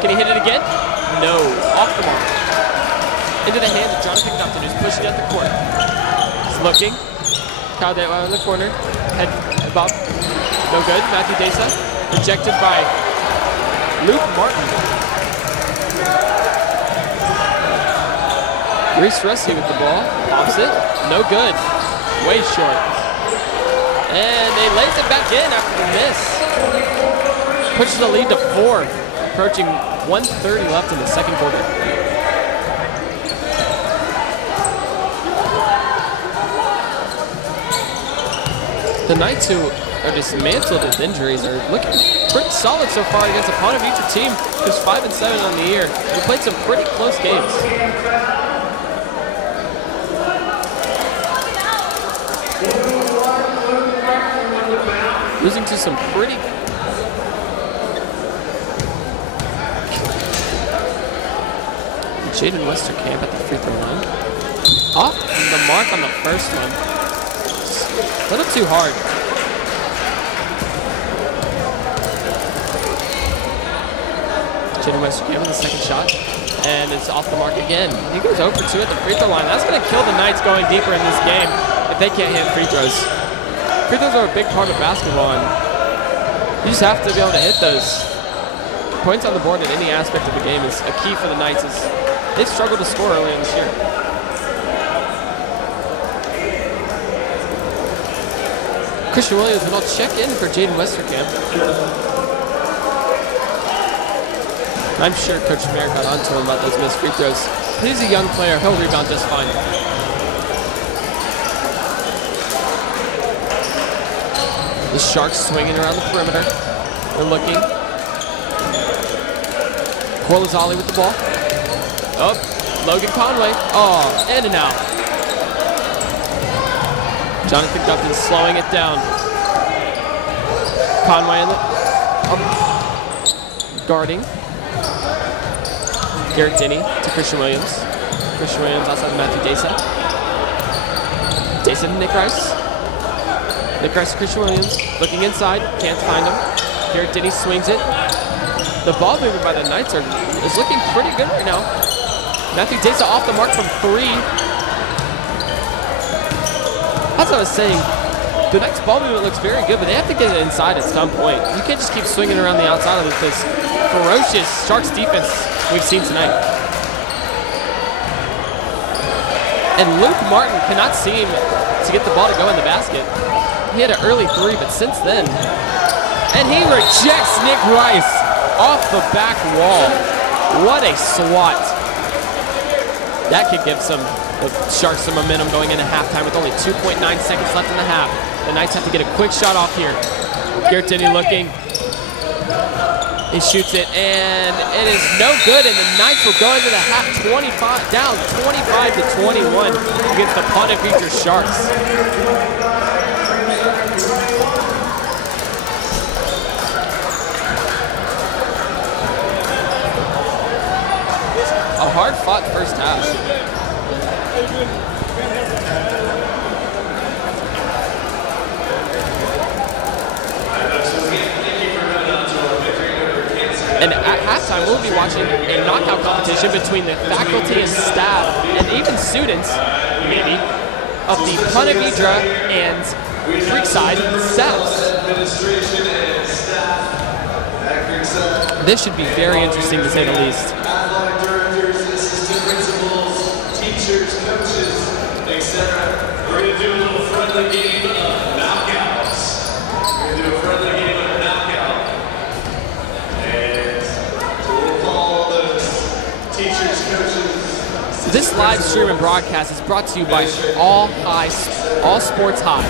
Can he hit it again? No. Off the mark. Into the hands of Jonathan Dupton, who's pushing at the court. He's looking. Kyle Datweiler in the corner. Head above. No good. Matthew Desa. Rejected by Luke Martin. Reese Rusty with the ball. Pops it. No good. Way short. And they lays it back in after the miss. Pushes the lead to 4. Approaching 1:30 left in the second quarter. The Knights, who are dismantled with injuries, are looking pretty solid so far against a Ponte Vedra team who's 5-7 on the year. We played some pretty close games. Losing to some pretty... Jaden Westerkamp at the free throw line. Off the mark on the first one. A little too hard. Jaden Westerkamp with the second shot. And it's off the mark again. He goes 0 for 2 at the free throw line. That's going to kill the Knights going deeper in this game if they can't hit free throws. Free throws are a big part of basketball, and you just have to be able to hit those. Points on the board in any aspect of the game is a key for the Knights. They've struggled to score earlier this year. Christian Williams will check in for Jaden Westerkamp. I'm sure Coach Mayer got onto him about those missed free throws. He's a young player. He'll rebound just fine. The Sharks swinging around the perimeter. They're looking. Corlazali with the ball. Oh, Logan Conway. Oh, in and out. Jonathan Dupton slowing it down. Conway in the guarding. Garrett Denny to Christian Williams. Christian Williams outside of Matthew Desa. Desa to Nick Rice. Nick Rice to Christian Williams. Looking inside. Can't find him. Garrett Denny swings it. The ball movement by the Knights is looking pretty good right now. Matthew Desa off the mark from 3. That's what I was saying. The Knights ball movement looks very good, but they have to get it inside at some point. You can't just keep swinging around the outside of this ferocious Sharks defense we've seen tonight. And Luke Martin cannot seem to get the ball to go in the basket. He had an early 3, but since then, and he rejects Nick Rice off the back wall. What a swat. That could give the Sharks some momentum going into halftime with only 2.9 seconds left in the half. The Knights have to get a quick shot off here. Garrett Denny looking. He shoots it, and it is no good, and the Knights will go into the half down 25-21 against the Ponte Vedra Sharks. A hard-fought first half. And at halftime, we'll be watching a knockout competition between the faculty and staff, and even students, maybe, of the Ponte Vedra and Creekside staffs. This should be very interesting, to say the least. Teachers, coaches, etc. We're going to do a little friendly game of knockouts. We're going to do a friendly game of knockout. And we'll call those teachers, coaches. This live stream and broadcast is brought to you by All Sports High.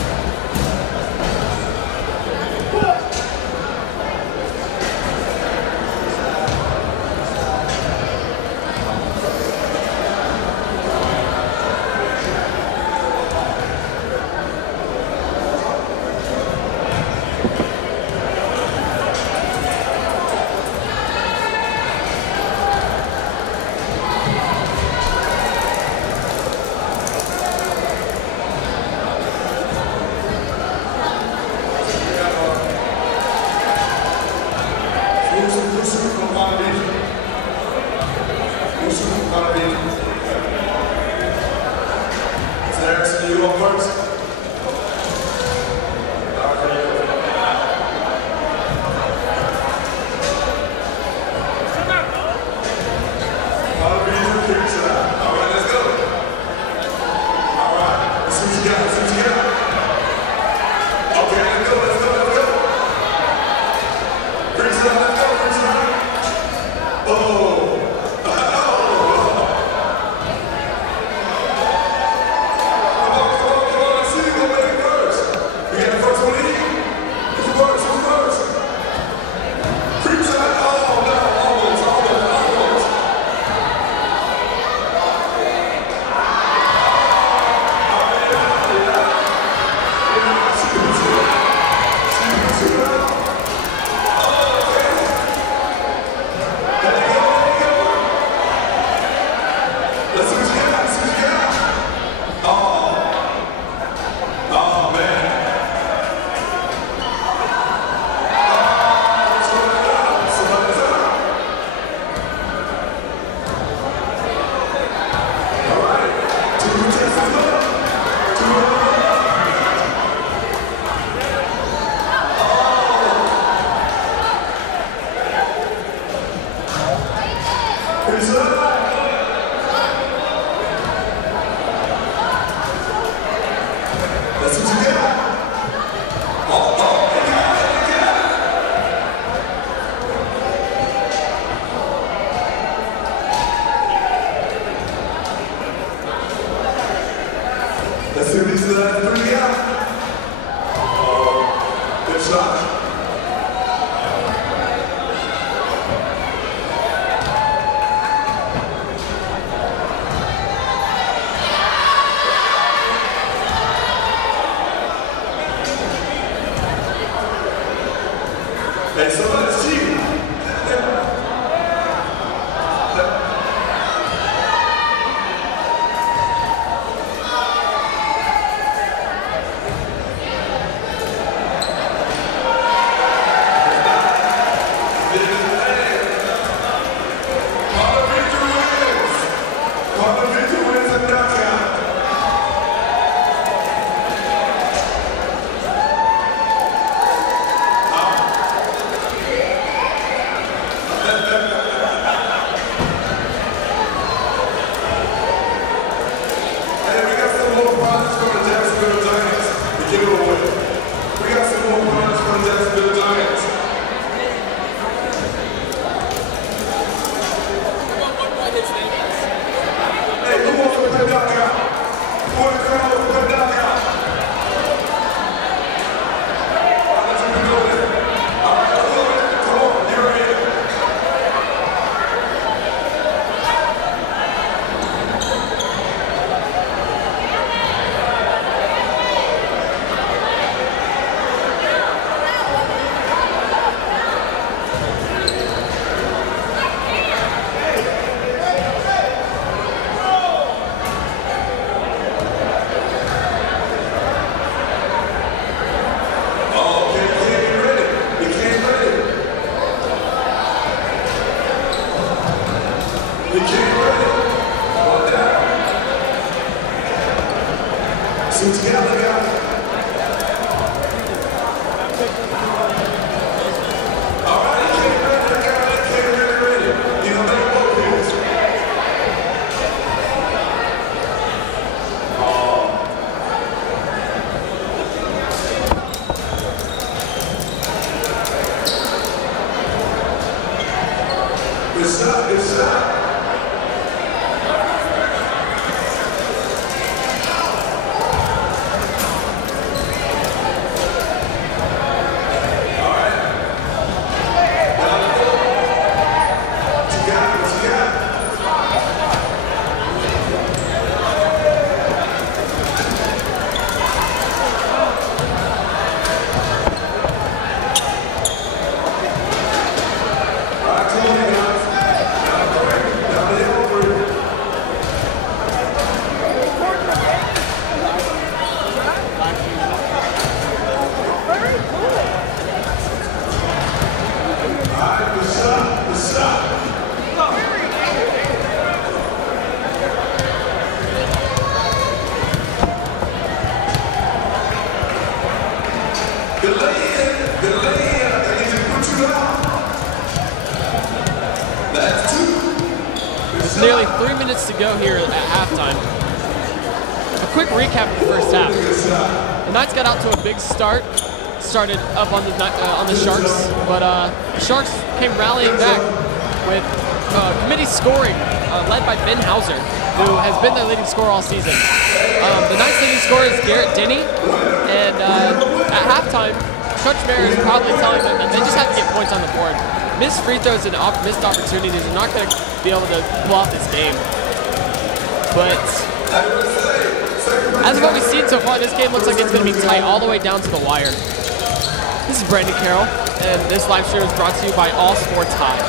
front of you. Is Harrison, you on first? Let's see these three out. Good shot. Hey, somebody's cheating. All right, come on, guys. Now, Nearly 3 minutes to go here at halftime. A quick recap of the first half. The Knights got out to a big start. Started up on the Sharks, but the Sharks came rallying back with committee scoring led by Ben Hauser, who has been their leading scorer all season. The Knights' leading scorer is Garrett Denny, and at halftime, Coach Mayer is probably telling them that they just have to get points on the board. Missed free throws and missed opportunities are not going to be able to pull off this game. But as of what we've seen so far, this game looks like it's going to be tight all the way down to the wire. This is Brandon Carroll, and this live stream is brought to you by All Sports High.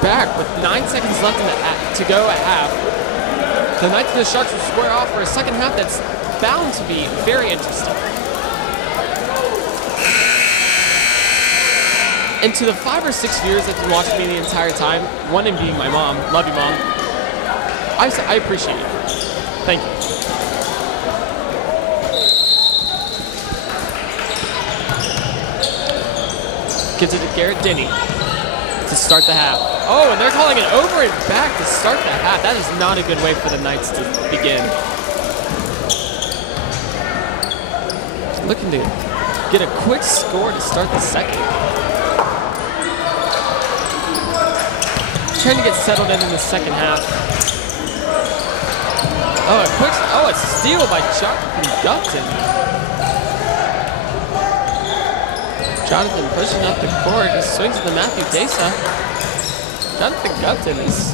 Back with 9 seconds left to go at half. The Knights and the Sharks will square off for a second half that's bound to be very interesting. And to the 5 or 6 viewers that have been watching me the entire time, one in being my mom, love you, Mom, I appreciate it. Thank you. Gives it to Garrett Denny to start the half. Oh, and they're calling it over and back to start the half. That is not a good way for the Knights to begin. Looking to get a quick score to start the second. Trying to get settled in the second half. Oh, a steal by Jonathan Gupton. Jonathan pushing up the court, just swings to Matthew Desa. Jonathan Gupton is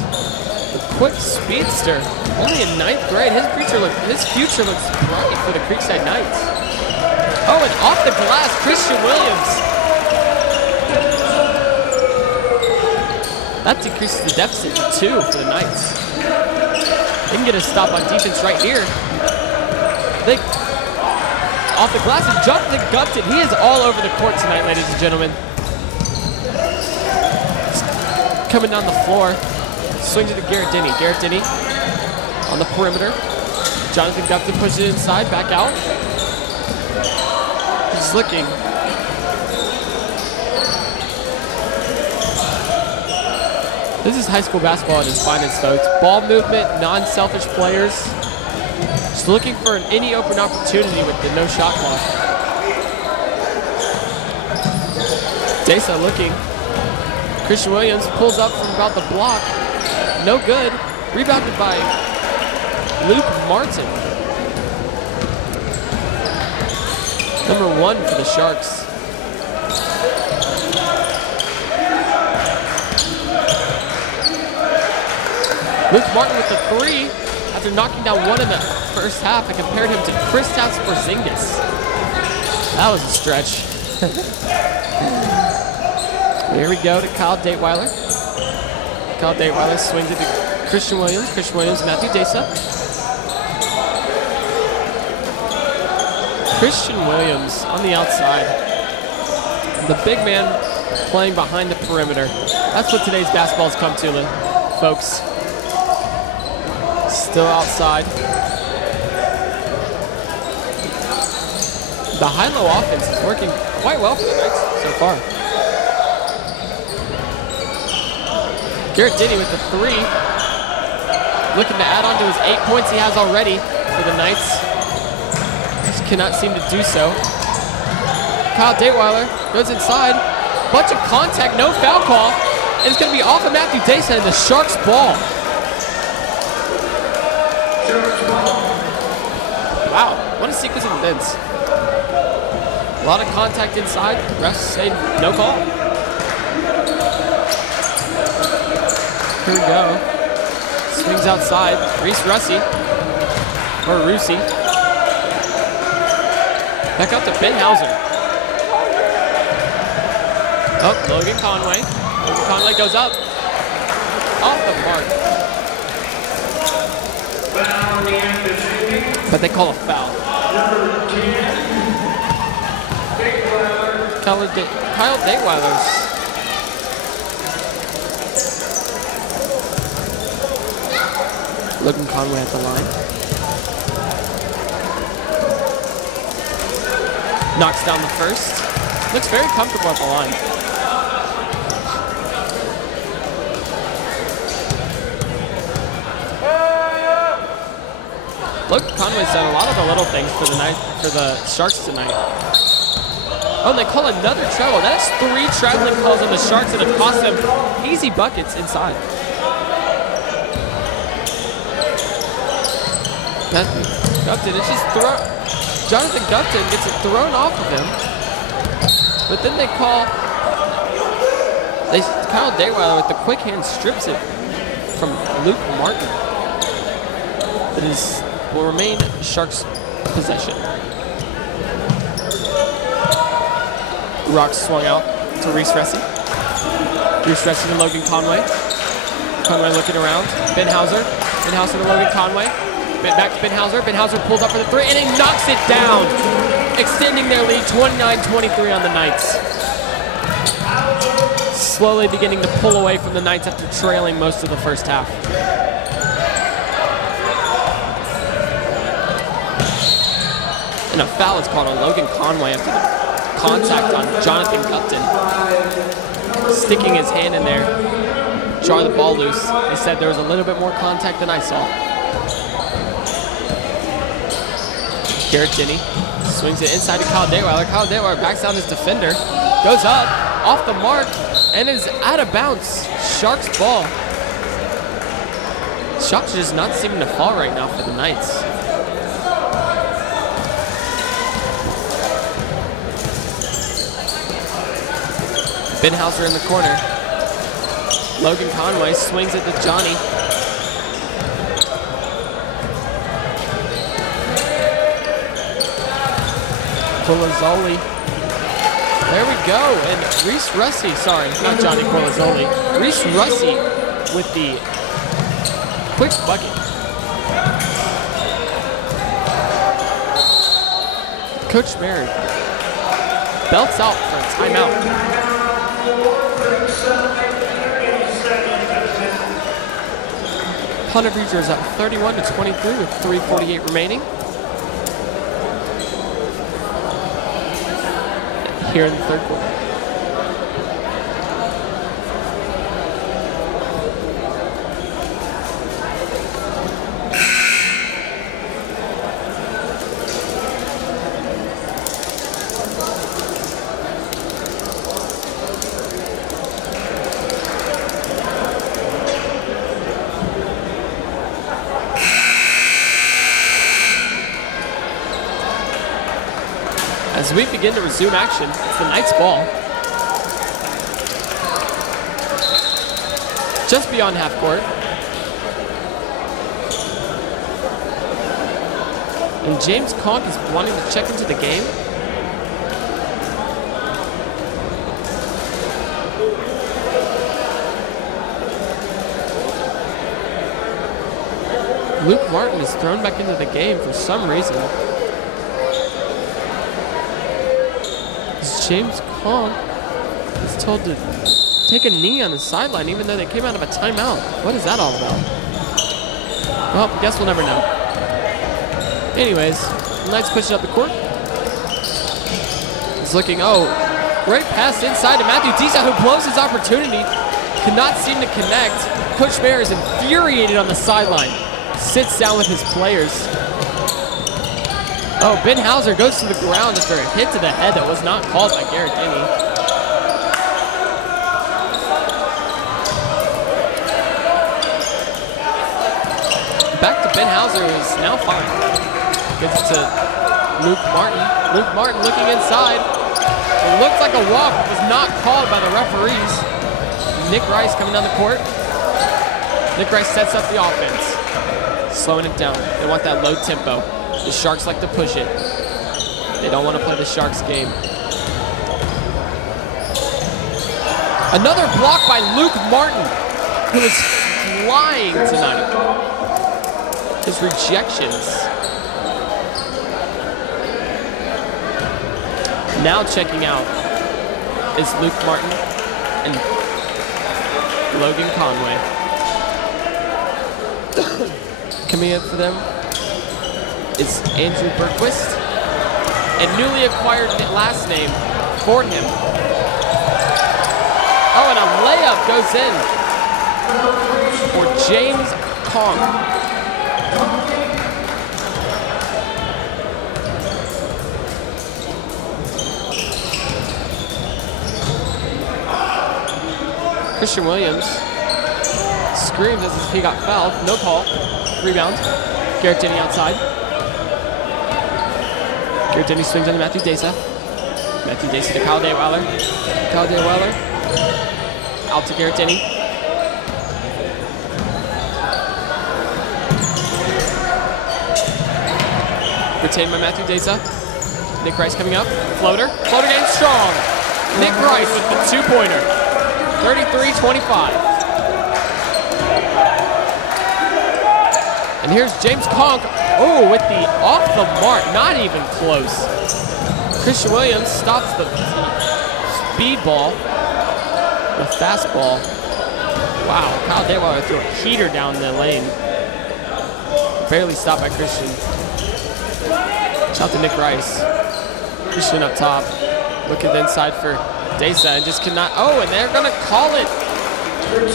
a quick speedster, only in 9th grade. His future looks bright for the Creekside Knights. Oh, and off the glass, Christian Williams. That decreases the deficit to 2 for the Knights. They can get a stop on defense right here. Off the glass, and Jonathan Gupton. He is all over the court tonight, ladies and gentlemen. Coming down the floor, swings it to Garrett Denny. Garrett Denny on the perimeter. Jonathan Gupton pushes it inside, back out. He's looking. This is high school basketball at its finest, though. It's ball movement, non-selfish players. Just looking for any open opportunity with the no shot clock. Desa looking. Christian Williams pulls up from about the block. No good. Rebounded by Luke Martin. Number 1 for the Sharks. Luke Martin with the 3 after knocking down 1 in the first half. I compared him to Kristaps Porzingis. That was a stretch. Here we go to Kyle Dateweiler. Kyle Dateweiler swings it to Christian Williams. Christian Williams, Matthew Desa. Christian Williams on the outside. The big man playing behind the perimeter. That's what today's basketball has come to, folks. Still outside. The high-low offense is working quite well for the Knights so far. Garrett Denny with the 3. Looking to add on to his 8 points he has already for the Knights. Just cannot seem to do so. Kyle Dateweiler goes inside. Bunch of contact, no foul call. And it's going to be off of Matthew Desa and the Sharks ball. Wow, what a sequence of events. A lot of contact inside. Refs say no call. Here we go. Swings outside. Reese Russi. Or Russi. Back out to Ben Hauser. Oh, Logan Conway. Logan Conway goes up. Off the mark. But they call a foul. Kyle Dateweiler's. Logan Conway at the line. Knocks down the first. Looks very comfortable at the line. Look, Conway's done a lot of the little things for the Sharks tonight. Oh, and they call another travel. That's 3 traveling calls on the Sharks that have cost them easy buckets inside. Gupton, it's just thrown. Jonathan Gupton gets it thrown off of him. But then they call. Kyle Dateweiler with the quick hand strips it from Luke Martin. It will remain Sharks' possession. Rocks swung out to Reese Russi. Reese Russi to Logan Conway. Conway looking around. Ben Hauser. Ben Hauser to Logan Conway. Back to Ben Hauser. Ben Hauser pulls up for the 3 and he knocks it down. Extending their lead 29-23 on the Knights. Slowly beginning to pull away from the Knights after trailing most of the first half. And a foul is called on Logan Conway after the contact on Jonathan Gupton. Sticking his hand in there, jar the ball loose. He said there was a little bit more contact than I saw. Garrett Denny swings it inside to Kyle Dateweiler. Kyle Dateweiler backs down his defender, goes up, off the mark, and is out of bounds. Sharks ball. Shots are just not seeming to fall right now for the Knights. Ben Hauser in the corner. Logan Conway swings it to Johnny. Colazzoli. There we go. And Reese Russi, sorry, not Johnny Colazzoli. Reese Russi with the quick bucket. Coach Merritt belts out for a timeout. Ponte Vedra is up 31-23 with 3:48 remaining. Here in the third quarter. As we begin to resume action, it's the Knights' ball. Just beyond half court. And James Conk is wanting to check into the game. Luke Martin is thrown back into the game for some reason. James Conk is told to take a knee on the sideline even though they came out of a timeout. What is that all about? Well, I guess we'll never know. Anyways, the Knights pushing up the court. He's looking, great pass inside to Matthew Disa, who blows his opportunity. Cannot seem to connect. Coach Mayer is infuriated on the sideline. Sits down with his players. Ben Hauser goes to the ground after a hit to the head that was not called by Garrett Denny. Back to Ben Hauser, who is now fine. Gets it to Luke Martin. Luke Martin looking inside. It looks like a walk, but was not called by the referees. Nick Rice coming down the court. Nick Rice sets up the offense. Slowing it down. They want that low tempo. The Sharks like to push it. They don't want to play the Sharks game. Another block by Luke Martin, who is flying tonight. His rejections. Now checking out is Luke Martin and Logan Conway. Coming in for them is Andrew Bergquist, and newly acquired last name for him. And a layup goes in for James Conk. Christian Williams screams as if he got fouled. No call. Rebound. Garrett Denny outside. Garrett Denny swings on Matthew Desa. Matthew Desa to Kyle Dayweiler. Kyle Dayweiler. Out to Garrett Denny. Retained by Matthew Desa. Nick Rice coming up. Floater. Floater game strong. Nick Rice with the two-pointer. 33-25. And here's James Conk. With the off the mark, not even close. Christian Williams stops the speed ball, the fastball. Wow, Kyle Dayweiler threw a heater down the lane. Barely stopped by Christian. Shout to Nick Rice. Christian up top. Look at the inside for Desa and just cannot. And they're gonna call it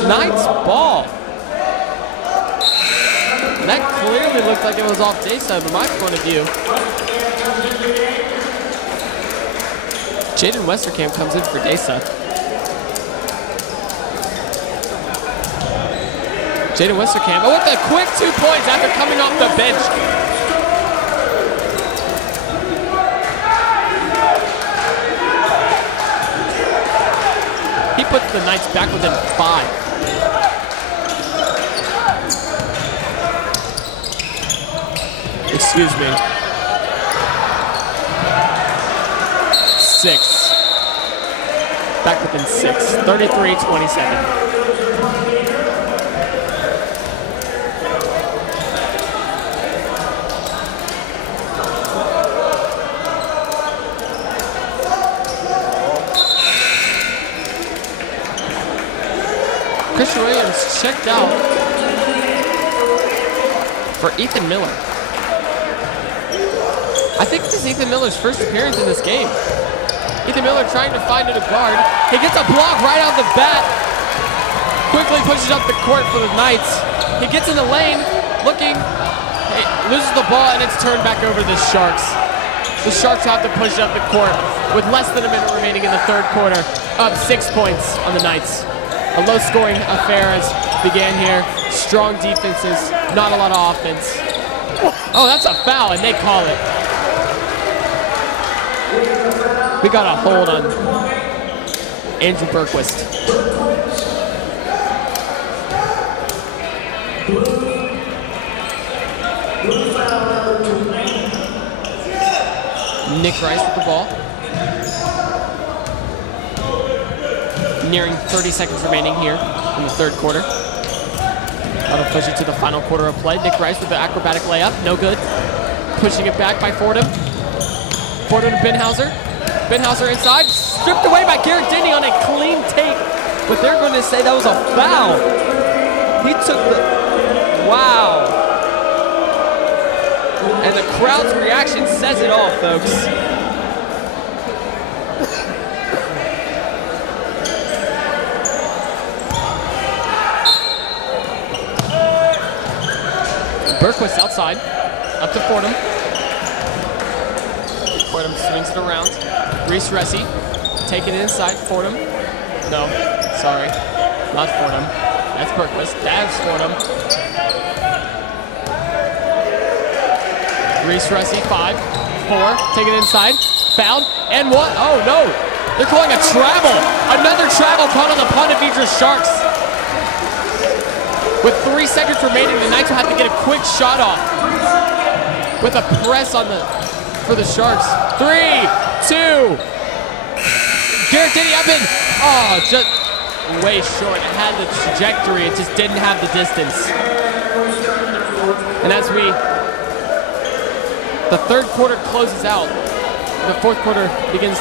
Knights ball. That clearly looked like it was off Desa, from my point of view. Jaden Westerkamp comes in for Desa. Jaden Westerkamp, with a quick 2 points after coming off the bench. He puts the Knights back within 5. Excuse me. 6. Back within 6. 33-27. Christian Williams checked out for Ethan Miller. I think this is Ethan Miller's first appearance in this game. Ethan Miller trying to find a guard. He gets a block right out the bat. Quickly pushes up the court for the Knights. He gets in the lane, looking, loses the ball, and it's turned back over to the Sharks. The Sharks have to push up the court with less than a minute remaining in the third quarter. Up 6 points on the Knights. A low-scoring affair as began here. Strong defenses, not a lot of offense. That's a foul, and they call it. We got a hold on Andrew Berquist. Nick Rice with the ball. Nearing 30 seconds remaining here in the third quarter. That'll push it to the final quarter of play. Nick Rice with the acrobatic layup, no good. Pushing it back by Fordham. Fordham to Benhauser. Benhauser inside, stripped away by Garrett Denny on a clean take. But they're going to say that was a foul. He took the, wow. And the crowd's reaction says it all, folks. Berquist outside, up to Fordham. Fordham swings it around. Reese Ressi, taking it inside. Fordham. No, sorry, not Fordham. That's Berquist. That's Fordham. Reese Ressi, 5, 4, taking it inside. Fouled, and what? Oh no, they're calling a travel. Another travel caught on the Ponte Vedra Sharks. With 3 seconds remaining, the Knights will have to get a quick shot off. With a press on for the Sharks. 3, 2. Garrett Denny up in. Oh, just way short. It had the trajectory, it just didn't have the distance. And as the third quarter closes out, the fourth quarter begins.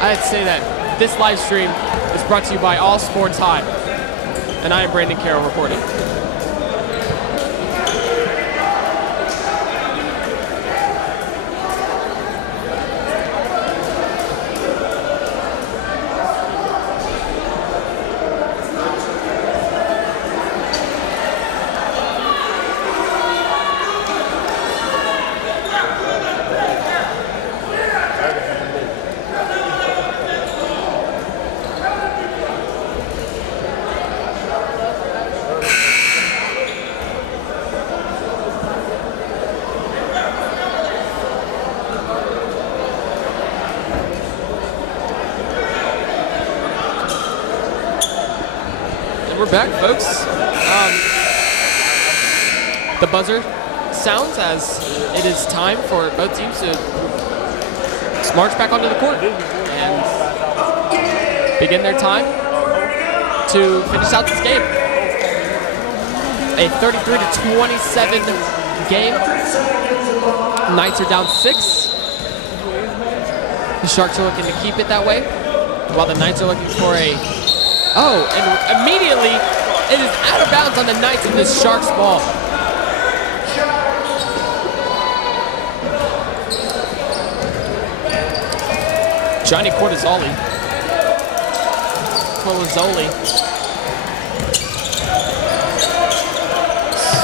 I'd say that this live stream is brought to you by All Sports High. And I am Brandon Carroll reporting. We're back, folks. The buzzer sounds as it is time for both teams to march back onto the court and begin their time to finish out this game. A 33-27 game. Knights are down 6. The Sharks are looking to keep it that way, while the Knights are looking for a and immediately it is out of bounds on the Knights in this Sharks ball. Johnny Cortizoli.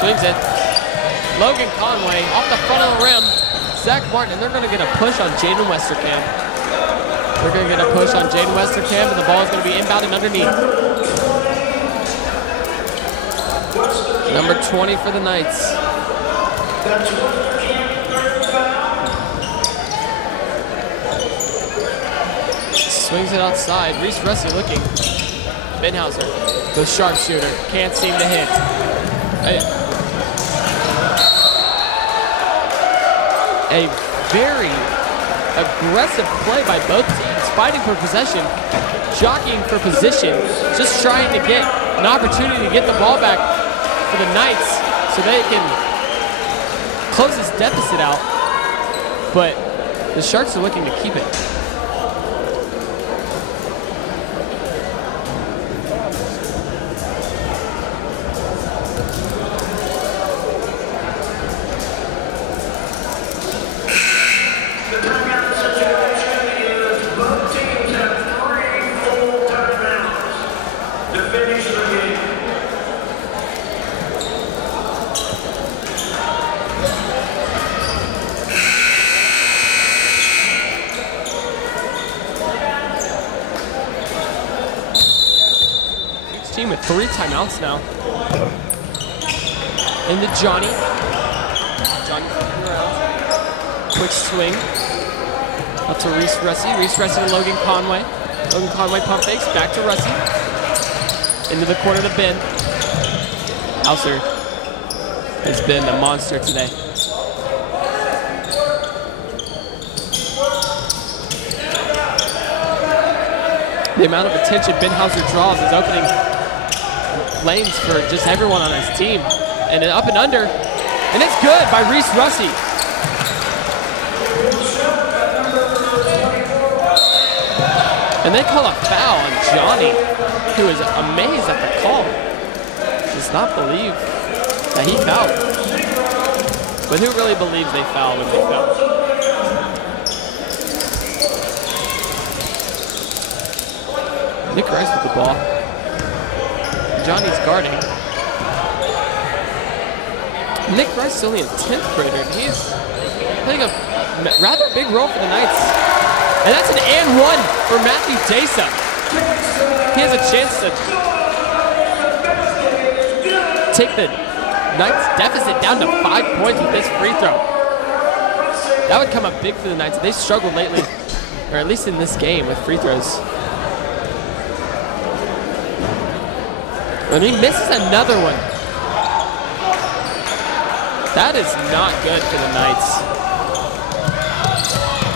Swings it. Logan Conway off the front of the rim. Zach Martin, and they're going to get a push on Jaden Westerkamp. They're going to get a push on Jaden Westerkamp, and the ball is going to be inbounded underneath. Number 20 for the Knights. Swings it outside. Reese Rusty looking. Benhauser, the sharpshooter, can't seem to hit. A very aggressive play by both teams, fighting for possession, jockeying for position, just trying to get an opportunity to get the ball back for the Knights so they can close this deficit out. But the Sharks are looking to keep it. Team with 3 timeouts now. Into Johnny. Johnny flipping around. Quick swing. Up to Reese Russi. Reese Russi to Logan Conway. Logan Conway pump fakes. Back to Russi. Into the corner to Ben. Hauser has been a monster today. The amount of attention Ben Hauser draws is opening lanes for just everyone on his team. And up and under. And it's good by Reese Russi. And they call a foul on Johnny, who is amazed at the call. Does not believe that he fouled. But who really believes they foul when they foul? Nick Rice with the ball. Johnny's guarding. Nick Rice is only a 10th grader, and he's playing a rather big role for the Knights. And that's an and one for Matthew Desa. He has a chance to take the Knights deficit down to 5 points with this free throw. That would come up big for the Knights. They struggled lately, or at least in this game, with free throws. And he misses another one. That is not good for the Knights.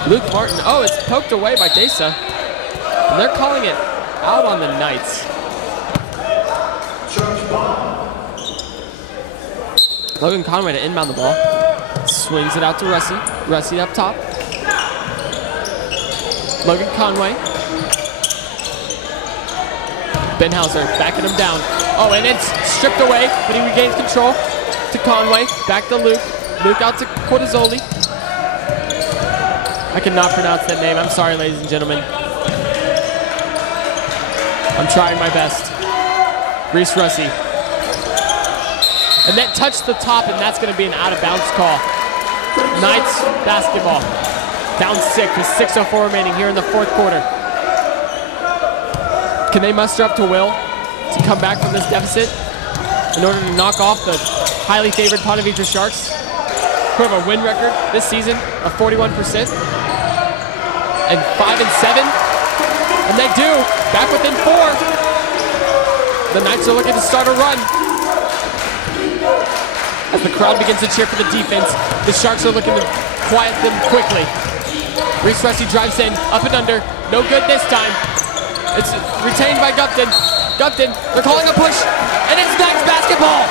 Luke Martin, oh, it's poked away by Desa. And they're calling it out on the Knights. Logan Conway to inbound the ball. Swings it out to Russi. Russi up top. Logan Conway. Ben Hauser backing him down. Oh, and it's stripped away, but he regains control. To Conway, back to Luke. Luke out to Cortizoli. I cannot pronounce that name. I'm sorry, ladies and gentlemen. I'm trying my best. Reese Russi. And that touched the top, and that's going to be an out-of-bounds call. Knights basketball. Down 6 with 6:04 remaining here in the fourth quarter. Can they muster up to will to come back from this deficit in order to knock off the highly favored Ponte Vedra Sharks, who have a win record this season of 41% and 5-7? And they do, back within 4. The Knights are looking to start a run. As the crowd begins to cheer for the defense, the Sharks are looking to quiet them quickly. Reese Russi drives in, up and under, no good this time. It's retained by Gupton. Gupton, they're calling a push, and it's Knights basketball!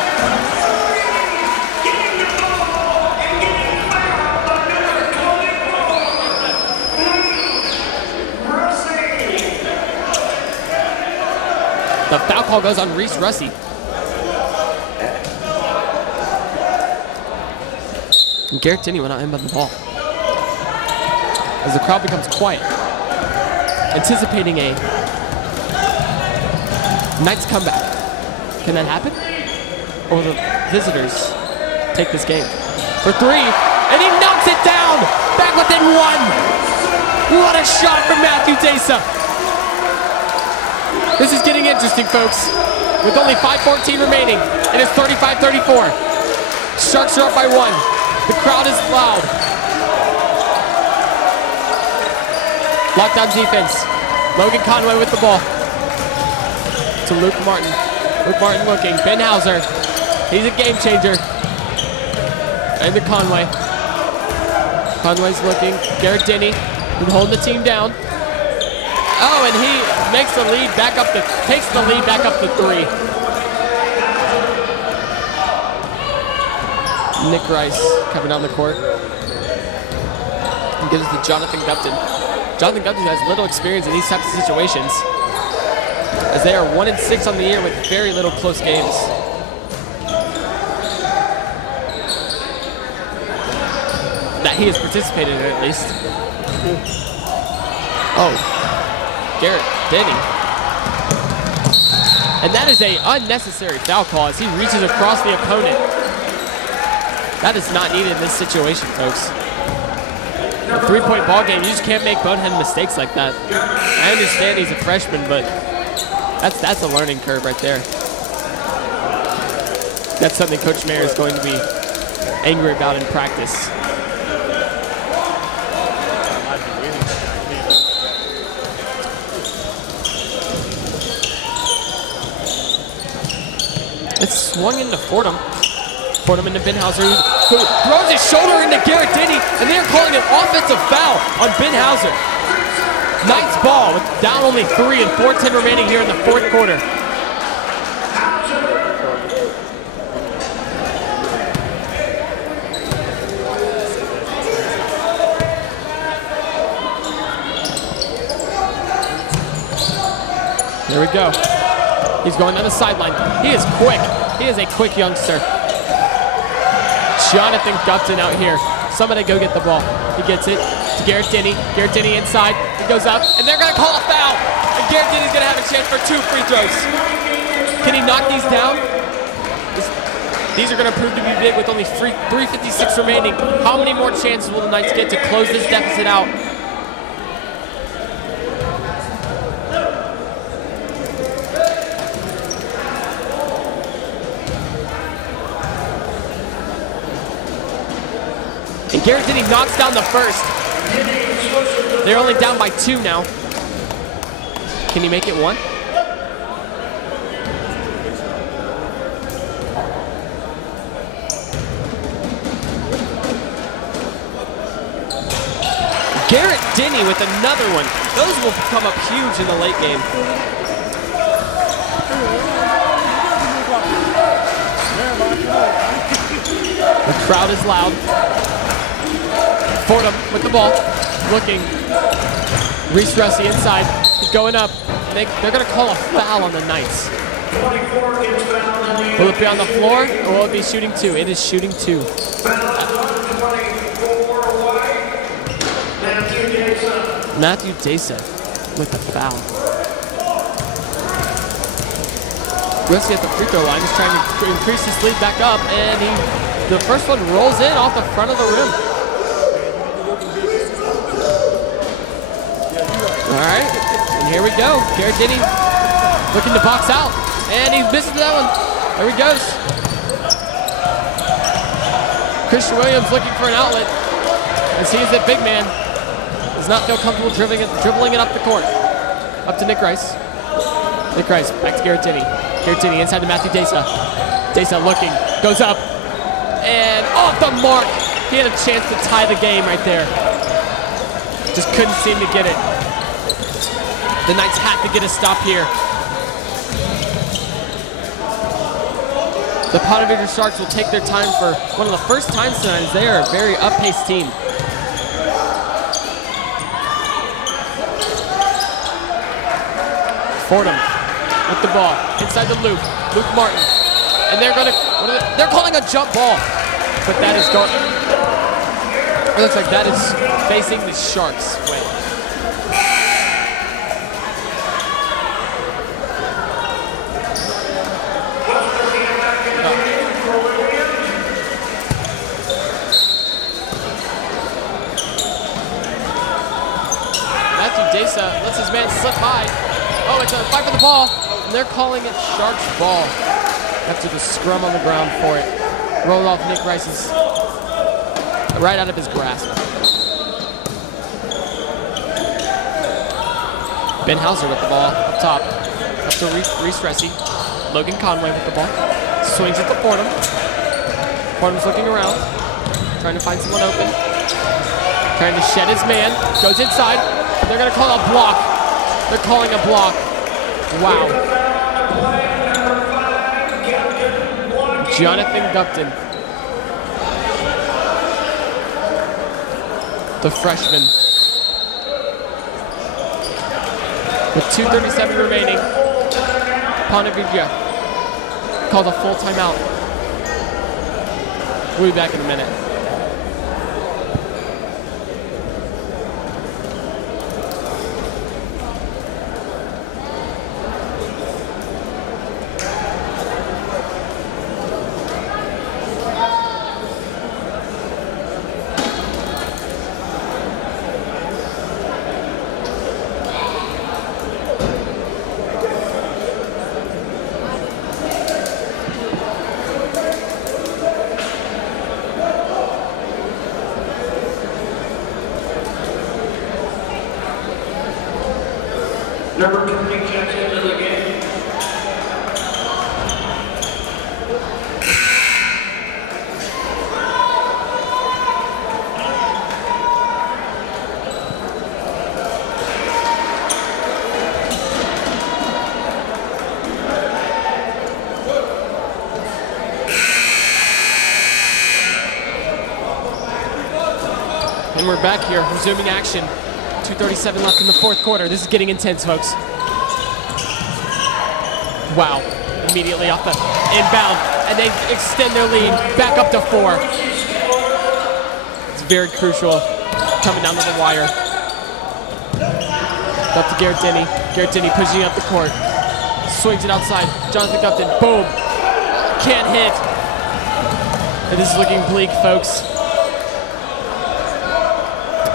The foul call goes on Reese Russi. And Garrett Denny went out inbound the ball. As the crowd becomes quiet, anticipating a Knights comeback. Can that happen? Or will the visitors take this game? For 3, and he knocks it down! Back within 1! What a shot from Matthew Desa! This is getting interesting, folks. With only 5:14 remaining, it is 35-34. Sharks are up by 1. The crowd is loud. Lockdown defense. Logan Conway with the ball. To Luke Martin. Luke Martin looking. Ben Hauser. He's a game changer. And to Conway. Conway's looking. Garrett Denny been holding the team down. Oh, and he makes the lead back up to, takes the lead back up to 3. Nick Rice coming down the court. And gives it to Jonathan Gupton. Jonathan Gupton has little experience in these types of situations, as they are 1-6 on the year with very little close games. That he has participated in, at least. Oh, Garrett Denny. And that is an unnecessary foul call as he reaches across the opponent. That is not needed in this situation, folks. A 3-point ball game, you just can't make bonehead mistakes like that. I understand he's a freshman, but that's a learning curve right there. That's something Coach Mayer is going to be angry about in practice. It's swung into Fordham. Fordham into Binhauser, who throws his shoulder into Garrett Denny, and they're calling an offensive foul on Binhauser. Knights ball with down only 3 and 4:10 remaining here in the fourth quarter. Here we go. He's going down the sideline. He is quick. He is a quick youngster. Jonathan Gupton out here. Somebody go get the ball. He gets it to Garrett Denny. Garrett Denny inside. He goes up, and they're going to call a foul. And Garrett Denny's going to have a chance for 2 free throws. Can he knock these down? These are going to prove to be big with only 3:56 remaining. How many more chances will the Knights get to close this deficit out? And Garrett Denny knocks down the first. They're only down by 2 now. Can he make it 1? Garrett Denny with another one. Those will come up huge in the late game. The crowd is loud. Fordham with the ball, looking. Reese Rusty inside. He's going up. They're going to call a foul on the Knights. Will it be on the floor, or will it be shooting 2? It is shooting 2. Matthew Desa with the foul. Rusty at the free throw line is trying to increase his lead back up, and the first one rolls in off the front of the rim. All right, and here we go. Garrett Denny looking to box out, and he misses that one. There he goes. Christian Williams looking for an outlet, as he is a big man. Does not feel comfortable dribbling it up the court. Up to Nick Rice. Nick Rice, back to Garrett Denny. Garrett Denny inside to Matthew Desa. Desa looking, goes up, and off the mark. He had a chance to tie the game right there. Just couldn't seem to get it. The Knights have to get a stop here. The Ponte Vedra Sharks will take their time for one of the first times tonight, as they are a very up-paced team. Fordham with the ball inside the loop. Luke Martin, and they're calling a jump ball, but that is going. It looks like that is facing the Sharks' way. Matthew Desa lets his man slip by. Oh, it's a fight for the ball, and they're calling it Sharks ball after the scrum on the ground for it. Rolled off Nick Rice's, right out of his grasp. Binhauser with the ball up top, up to Reese Ressi. Logan Conway with the ball, swings it to Fordham. Fordham's looking around, trying to find someone open, trying to shed his man, goes inside. They're gonna call a block. They're calling a block. Wow. Jonathan Gupton, the freshman. With 2:37 remaining, Ponte Vedra called a full timeout. We'll be back in a minute. Number 20 checks into the game. And we're back here, resuming action. 2:37 left in the fourth quarter. This is getting intense, folks. Wow. Immediately off the inbound, and they extend their lead back up to 4. It's very crucial, coming down to the wire. Up to Garrett Denny. Garrett Denny pushing up the court. Swings it outside. Jonathan Gupton, boom. Can't hit. And this is looking bleak, folks.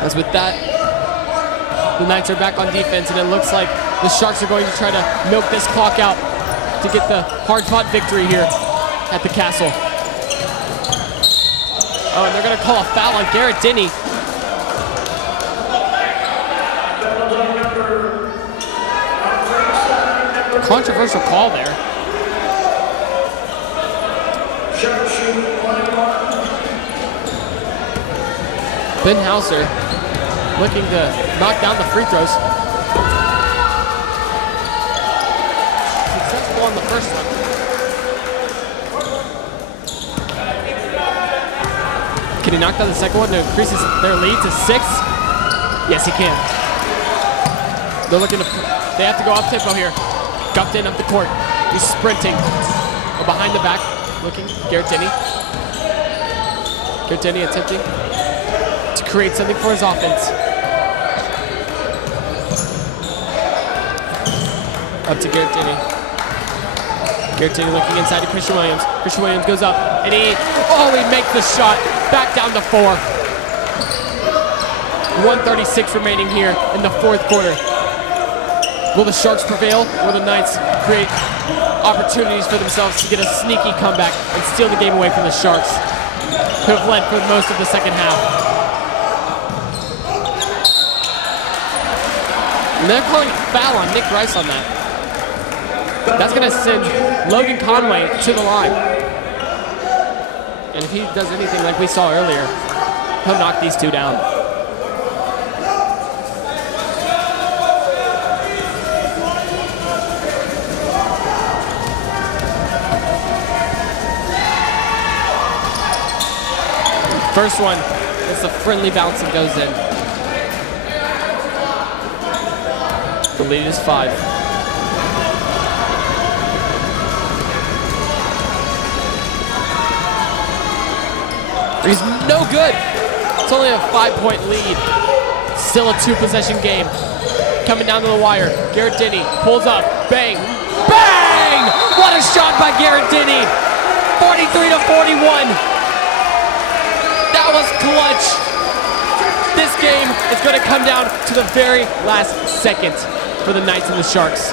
As with that, the Knights are back on defense, and it looks like the Sharks are going to try to milk this clock out to get the hard-fought victory here at the Castle. Oh, and they're going to call a foul on Garrett Denny. Controversial call there. Ben Hauser looking to knock down the free throws. Successful on the first one. Can he knock down the second one to increase their lead to 6? Yes, he can. They're looking to, they have to go up tempo here. Gupton up the court. He's sprinting. Oh, behind the back, looking. Garrett Denny. Garrett Denny attempting to create something for his offense. Up to Garrett Denny. Garrett Denny looking inside to Christian Williams. Christian Williams goes up, and he makes the shot. Back down to 4. 1:36 remaining here in the fourth quarter. Will the Sharks prevail? Will the Knights create opportunities for themselves to get a sneaky comeback and steal the game away from the Sharks, who have led for most of the second half? And they're calling a foul on Nick Rice on that. That's going to send Logan Conway to the line. And if he does anything like we saw earlier, he'll knock these two down. First one, it's a friendly bounce and goes in. The lead is 5. He's no good. It's only a 5-point lead. Still a 2-possession game. Coming down to the wire. Garrett Denny pulls up. Bang. Bang! What a shot by Garrett Denny. 43-41. That was clutch. This game is going to come down to the very last second for the Knights and the Sharks.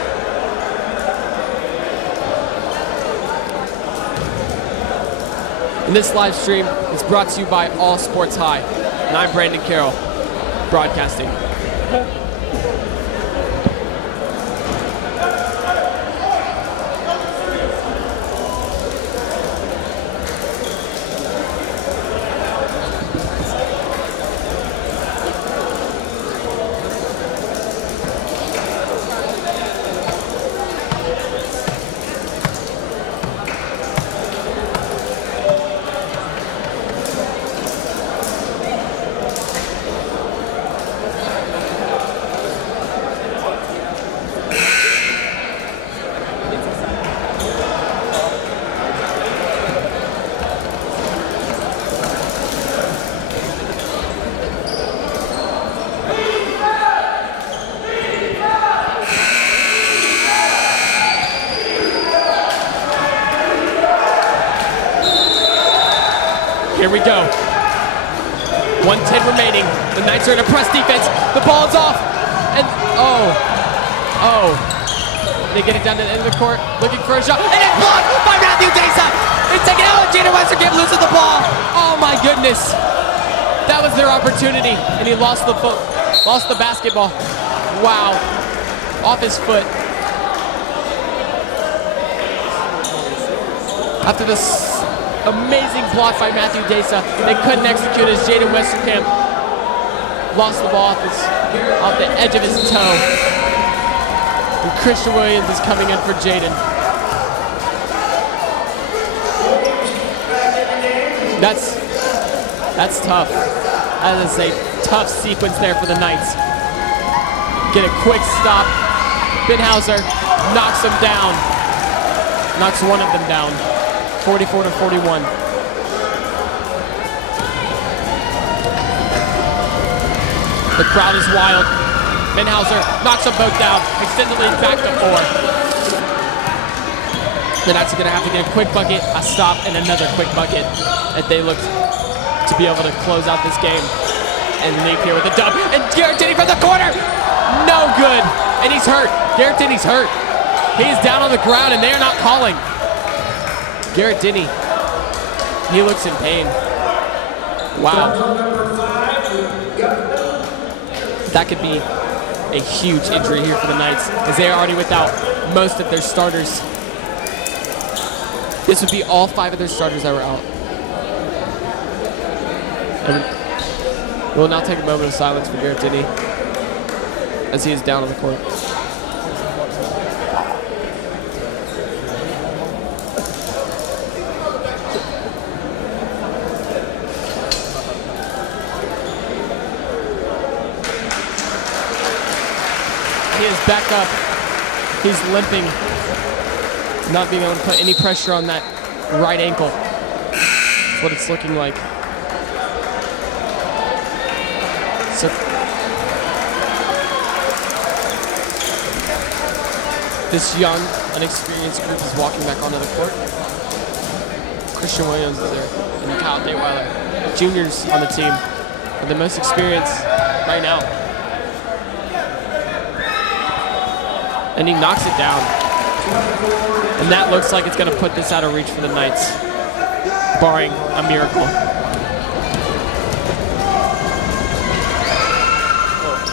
And this live stream is brought to you by All Sports High. And I'm Brandon Carroll, broadcasting. Here we go. 1:10 remaining. The Knights are in a press defense. The ball is off. And they get it down to the end of the court, looking for a shot. And it's blocked by Matthew Desa. It's taken out. Jaden Westerkamp loses the ball. Oh my goodness. That was their opportunity. And he lost the basketball. Wow. Off his foot. After this amazing block by Matthew Desa, they couldn't execute as Jaden Westerkamp lost the ball off the edge of his toe. And Christian Williams is coming in for Jaden. That's tough. That is a tough sequence there for the Knights. Get a quick stop. Binhauser knocks them down. Knocks one of them down. 44-41. The crowd is wild. Binhauser knocks them both down. Extend the lead back to 4. The Knights are going to have to get a quick bucket, a stop, and another quick bucket if they look to be able to close out this game. And Leap here with a dub. And Garrett Denny from the corner. No good. And he's hurt. Garrett Denny's hurt. He's down on the ground, and they're not calling. Garrett Denny, he looks in pain. Wow. That could be a huge injury here for the Knights, as they are already without most of their starters. This would be all 5 of their starters that were out. And we'll now take a moment of silence for Garrett Denny as he is down on the court. He is back up. He's limping, not being able to put any pressure on that right ankle. That's what it's looking like. So this young, unexperienced group is walking back onto the court. Christian Williams is there, and Kyle Dayweiler, juniors on the team, are the most experienced right now. And he knocks it down. And that looks like it's going to put this out of reach for the Knights, barring a miracle.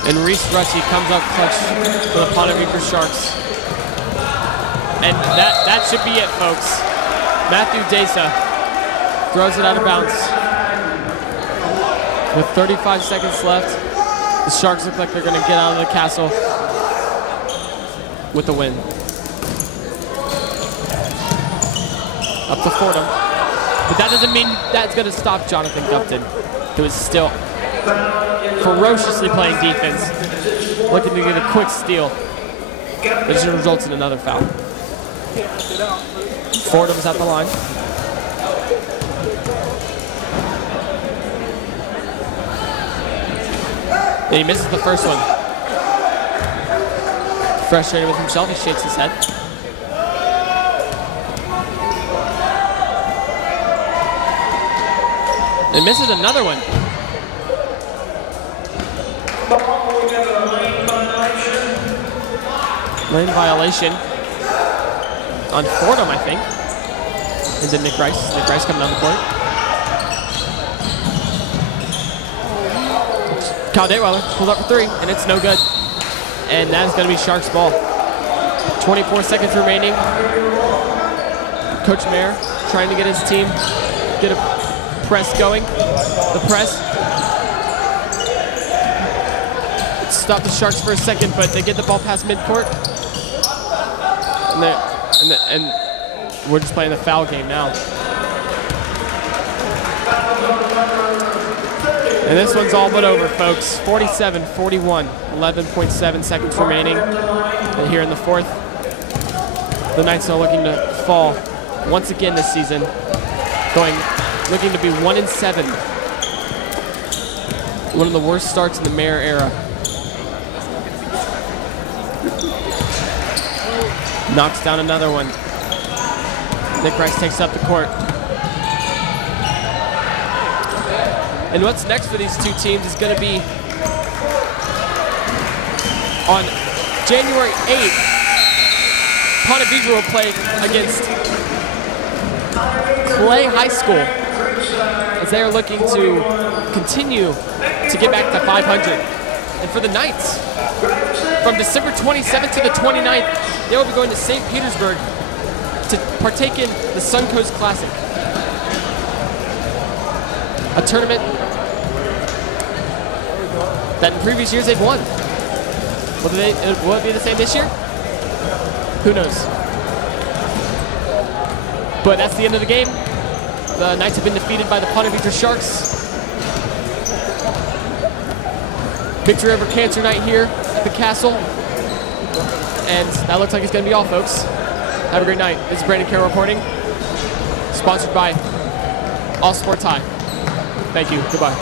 And Reese Rushy comes up clutch for the Ponte Vedra Sharks. And that should be it, folks. Matthew Desa throws it out of bounds. With 35 seconds left, the Sharks look like they're going to get out of the castle with the win. Up to Fordham. But that doesn't mean that's going to stop Jonathan Gupton, who is still ferociously playing defense, looking to get a quick steal. This results in another foul. Fordham's at the line. And he misses the first one. Frustrated with himself, he shakes his head. And misses another one. Lane violation on Fordham, I think. And then Nick Rice. Nick Rice coming down the court. Kyle Dayweiler pulls up for 3, and it's no good. And that is going to be Sharks ball. 24 seconds remaining. Coach Mayer trying to get his team, get a press going. The press. Stop the Sharks for a second, but they get the ball past midcourt. And we're just playing the foul game now. And this one's all but over, folks. 47-41, 11.7 seconds remaining. And here in the 4th, the Knights are looking to fall once again this season, looking to be 1-7. One of the worst starts in the Mayer era. Knocks down another one. Nick Rice takes up the court. And what's next for these two teams is going to be on January 8th. Ponte Vedra will play against Clay High School as they are looking to continue to get back to 500. And for the Knights, from December 27th to the 29th, they will be going to St. Petersburg to partake in the Suncoast Classic, a tournament that in previous years they've won. Will it be the same this year? Who knows? But that's the end of the game. The Knights have been defeated by the Ponte Vedra Sharks. Victory over Cancer Night here at the castle. And that looks like it's going to be all, folks. Have a great night. This is Brandon Carroll reporting. Sponsored by All Sports High. Thank you. Goodbye.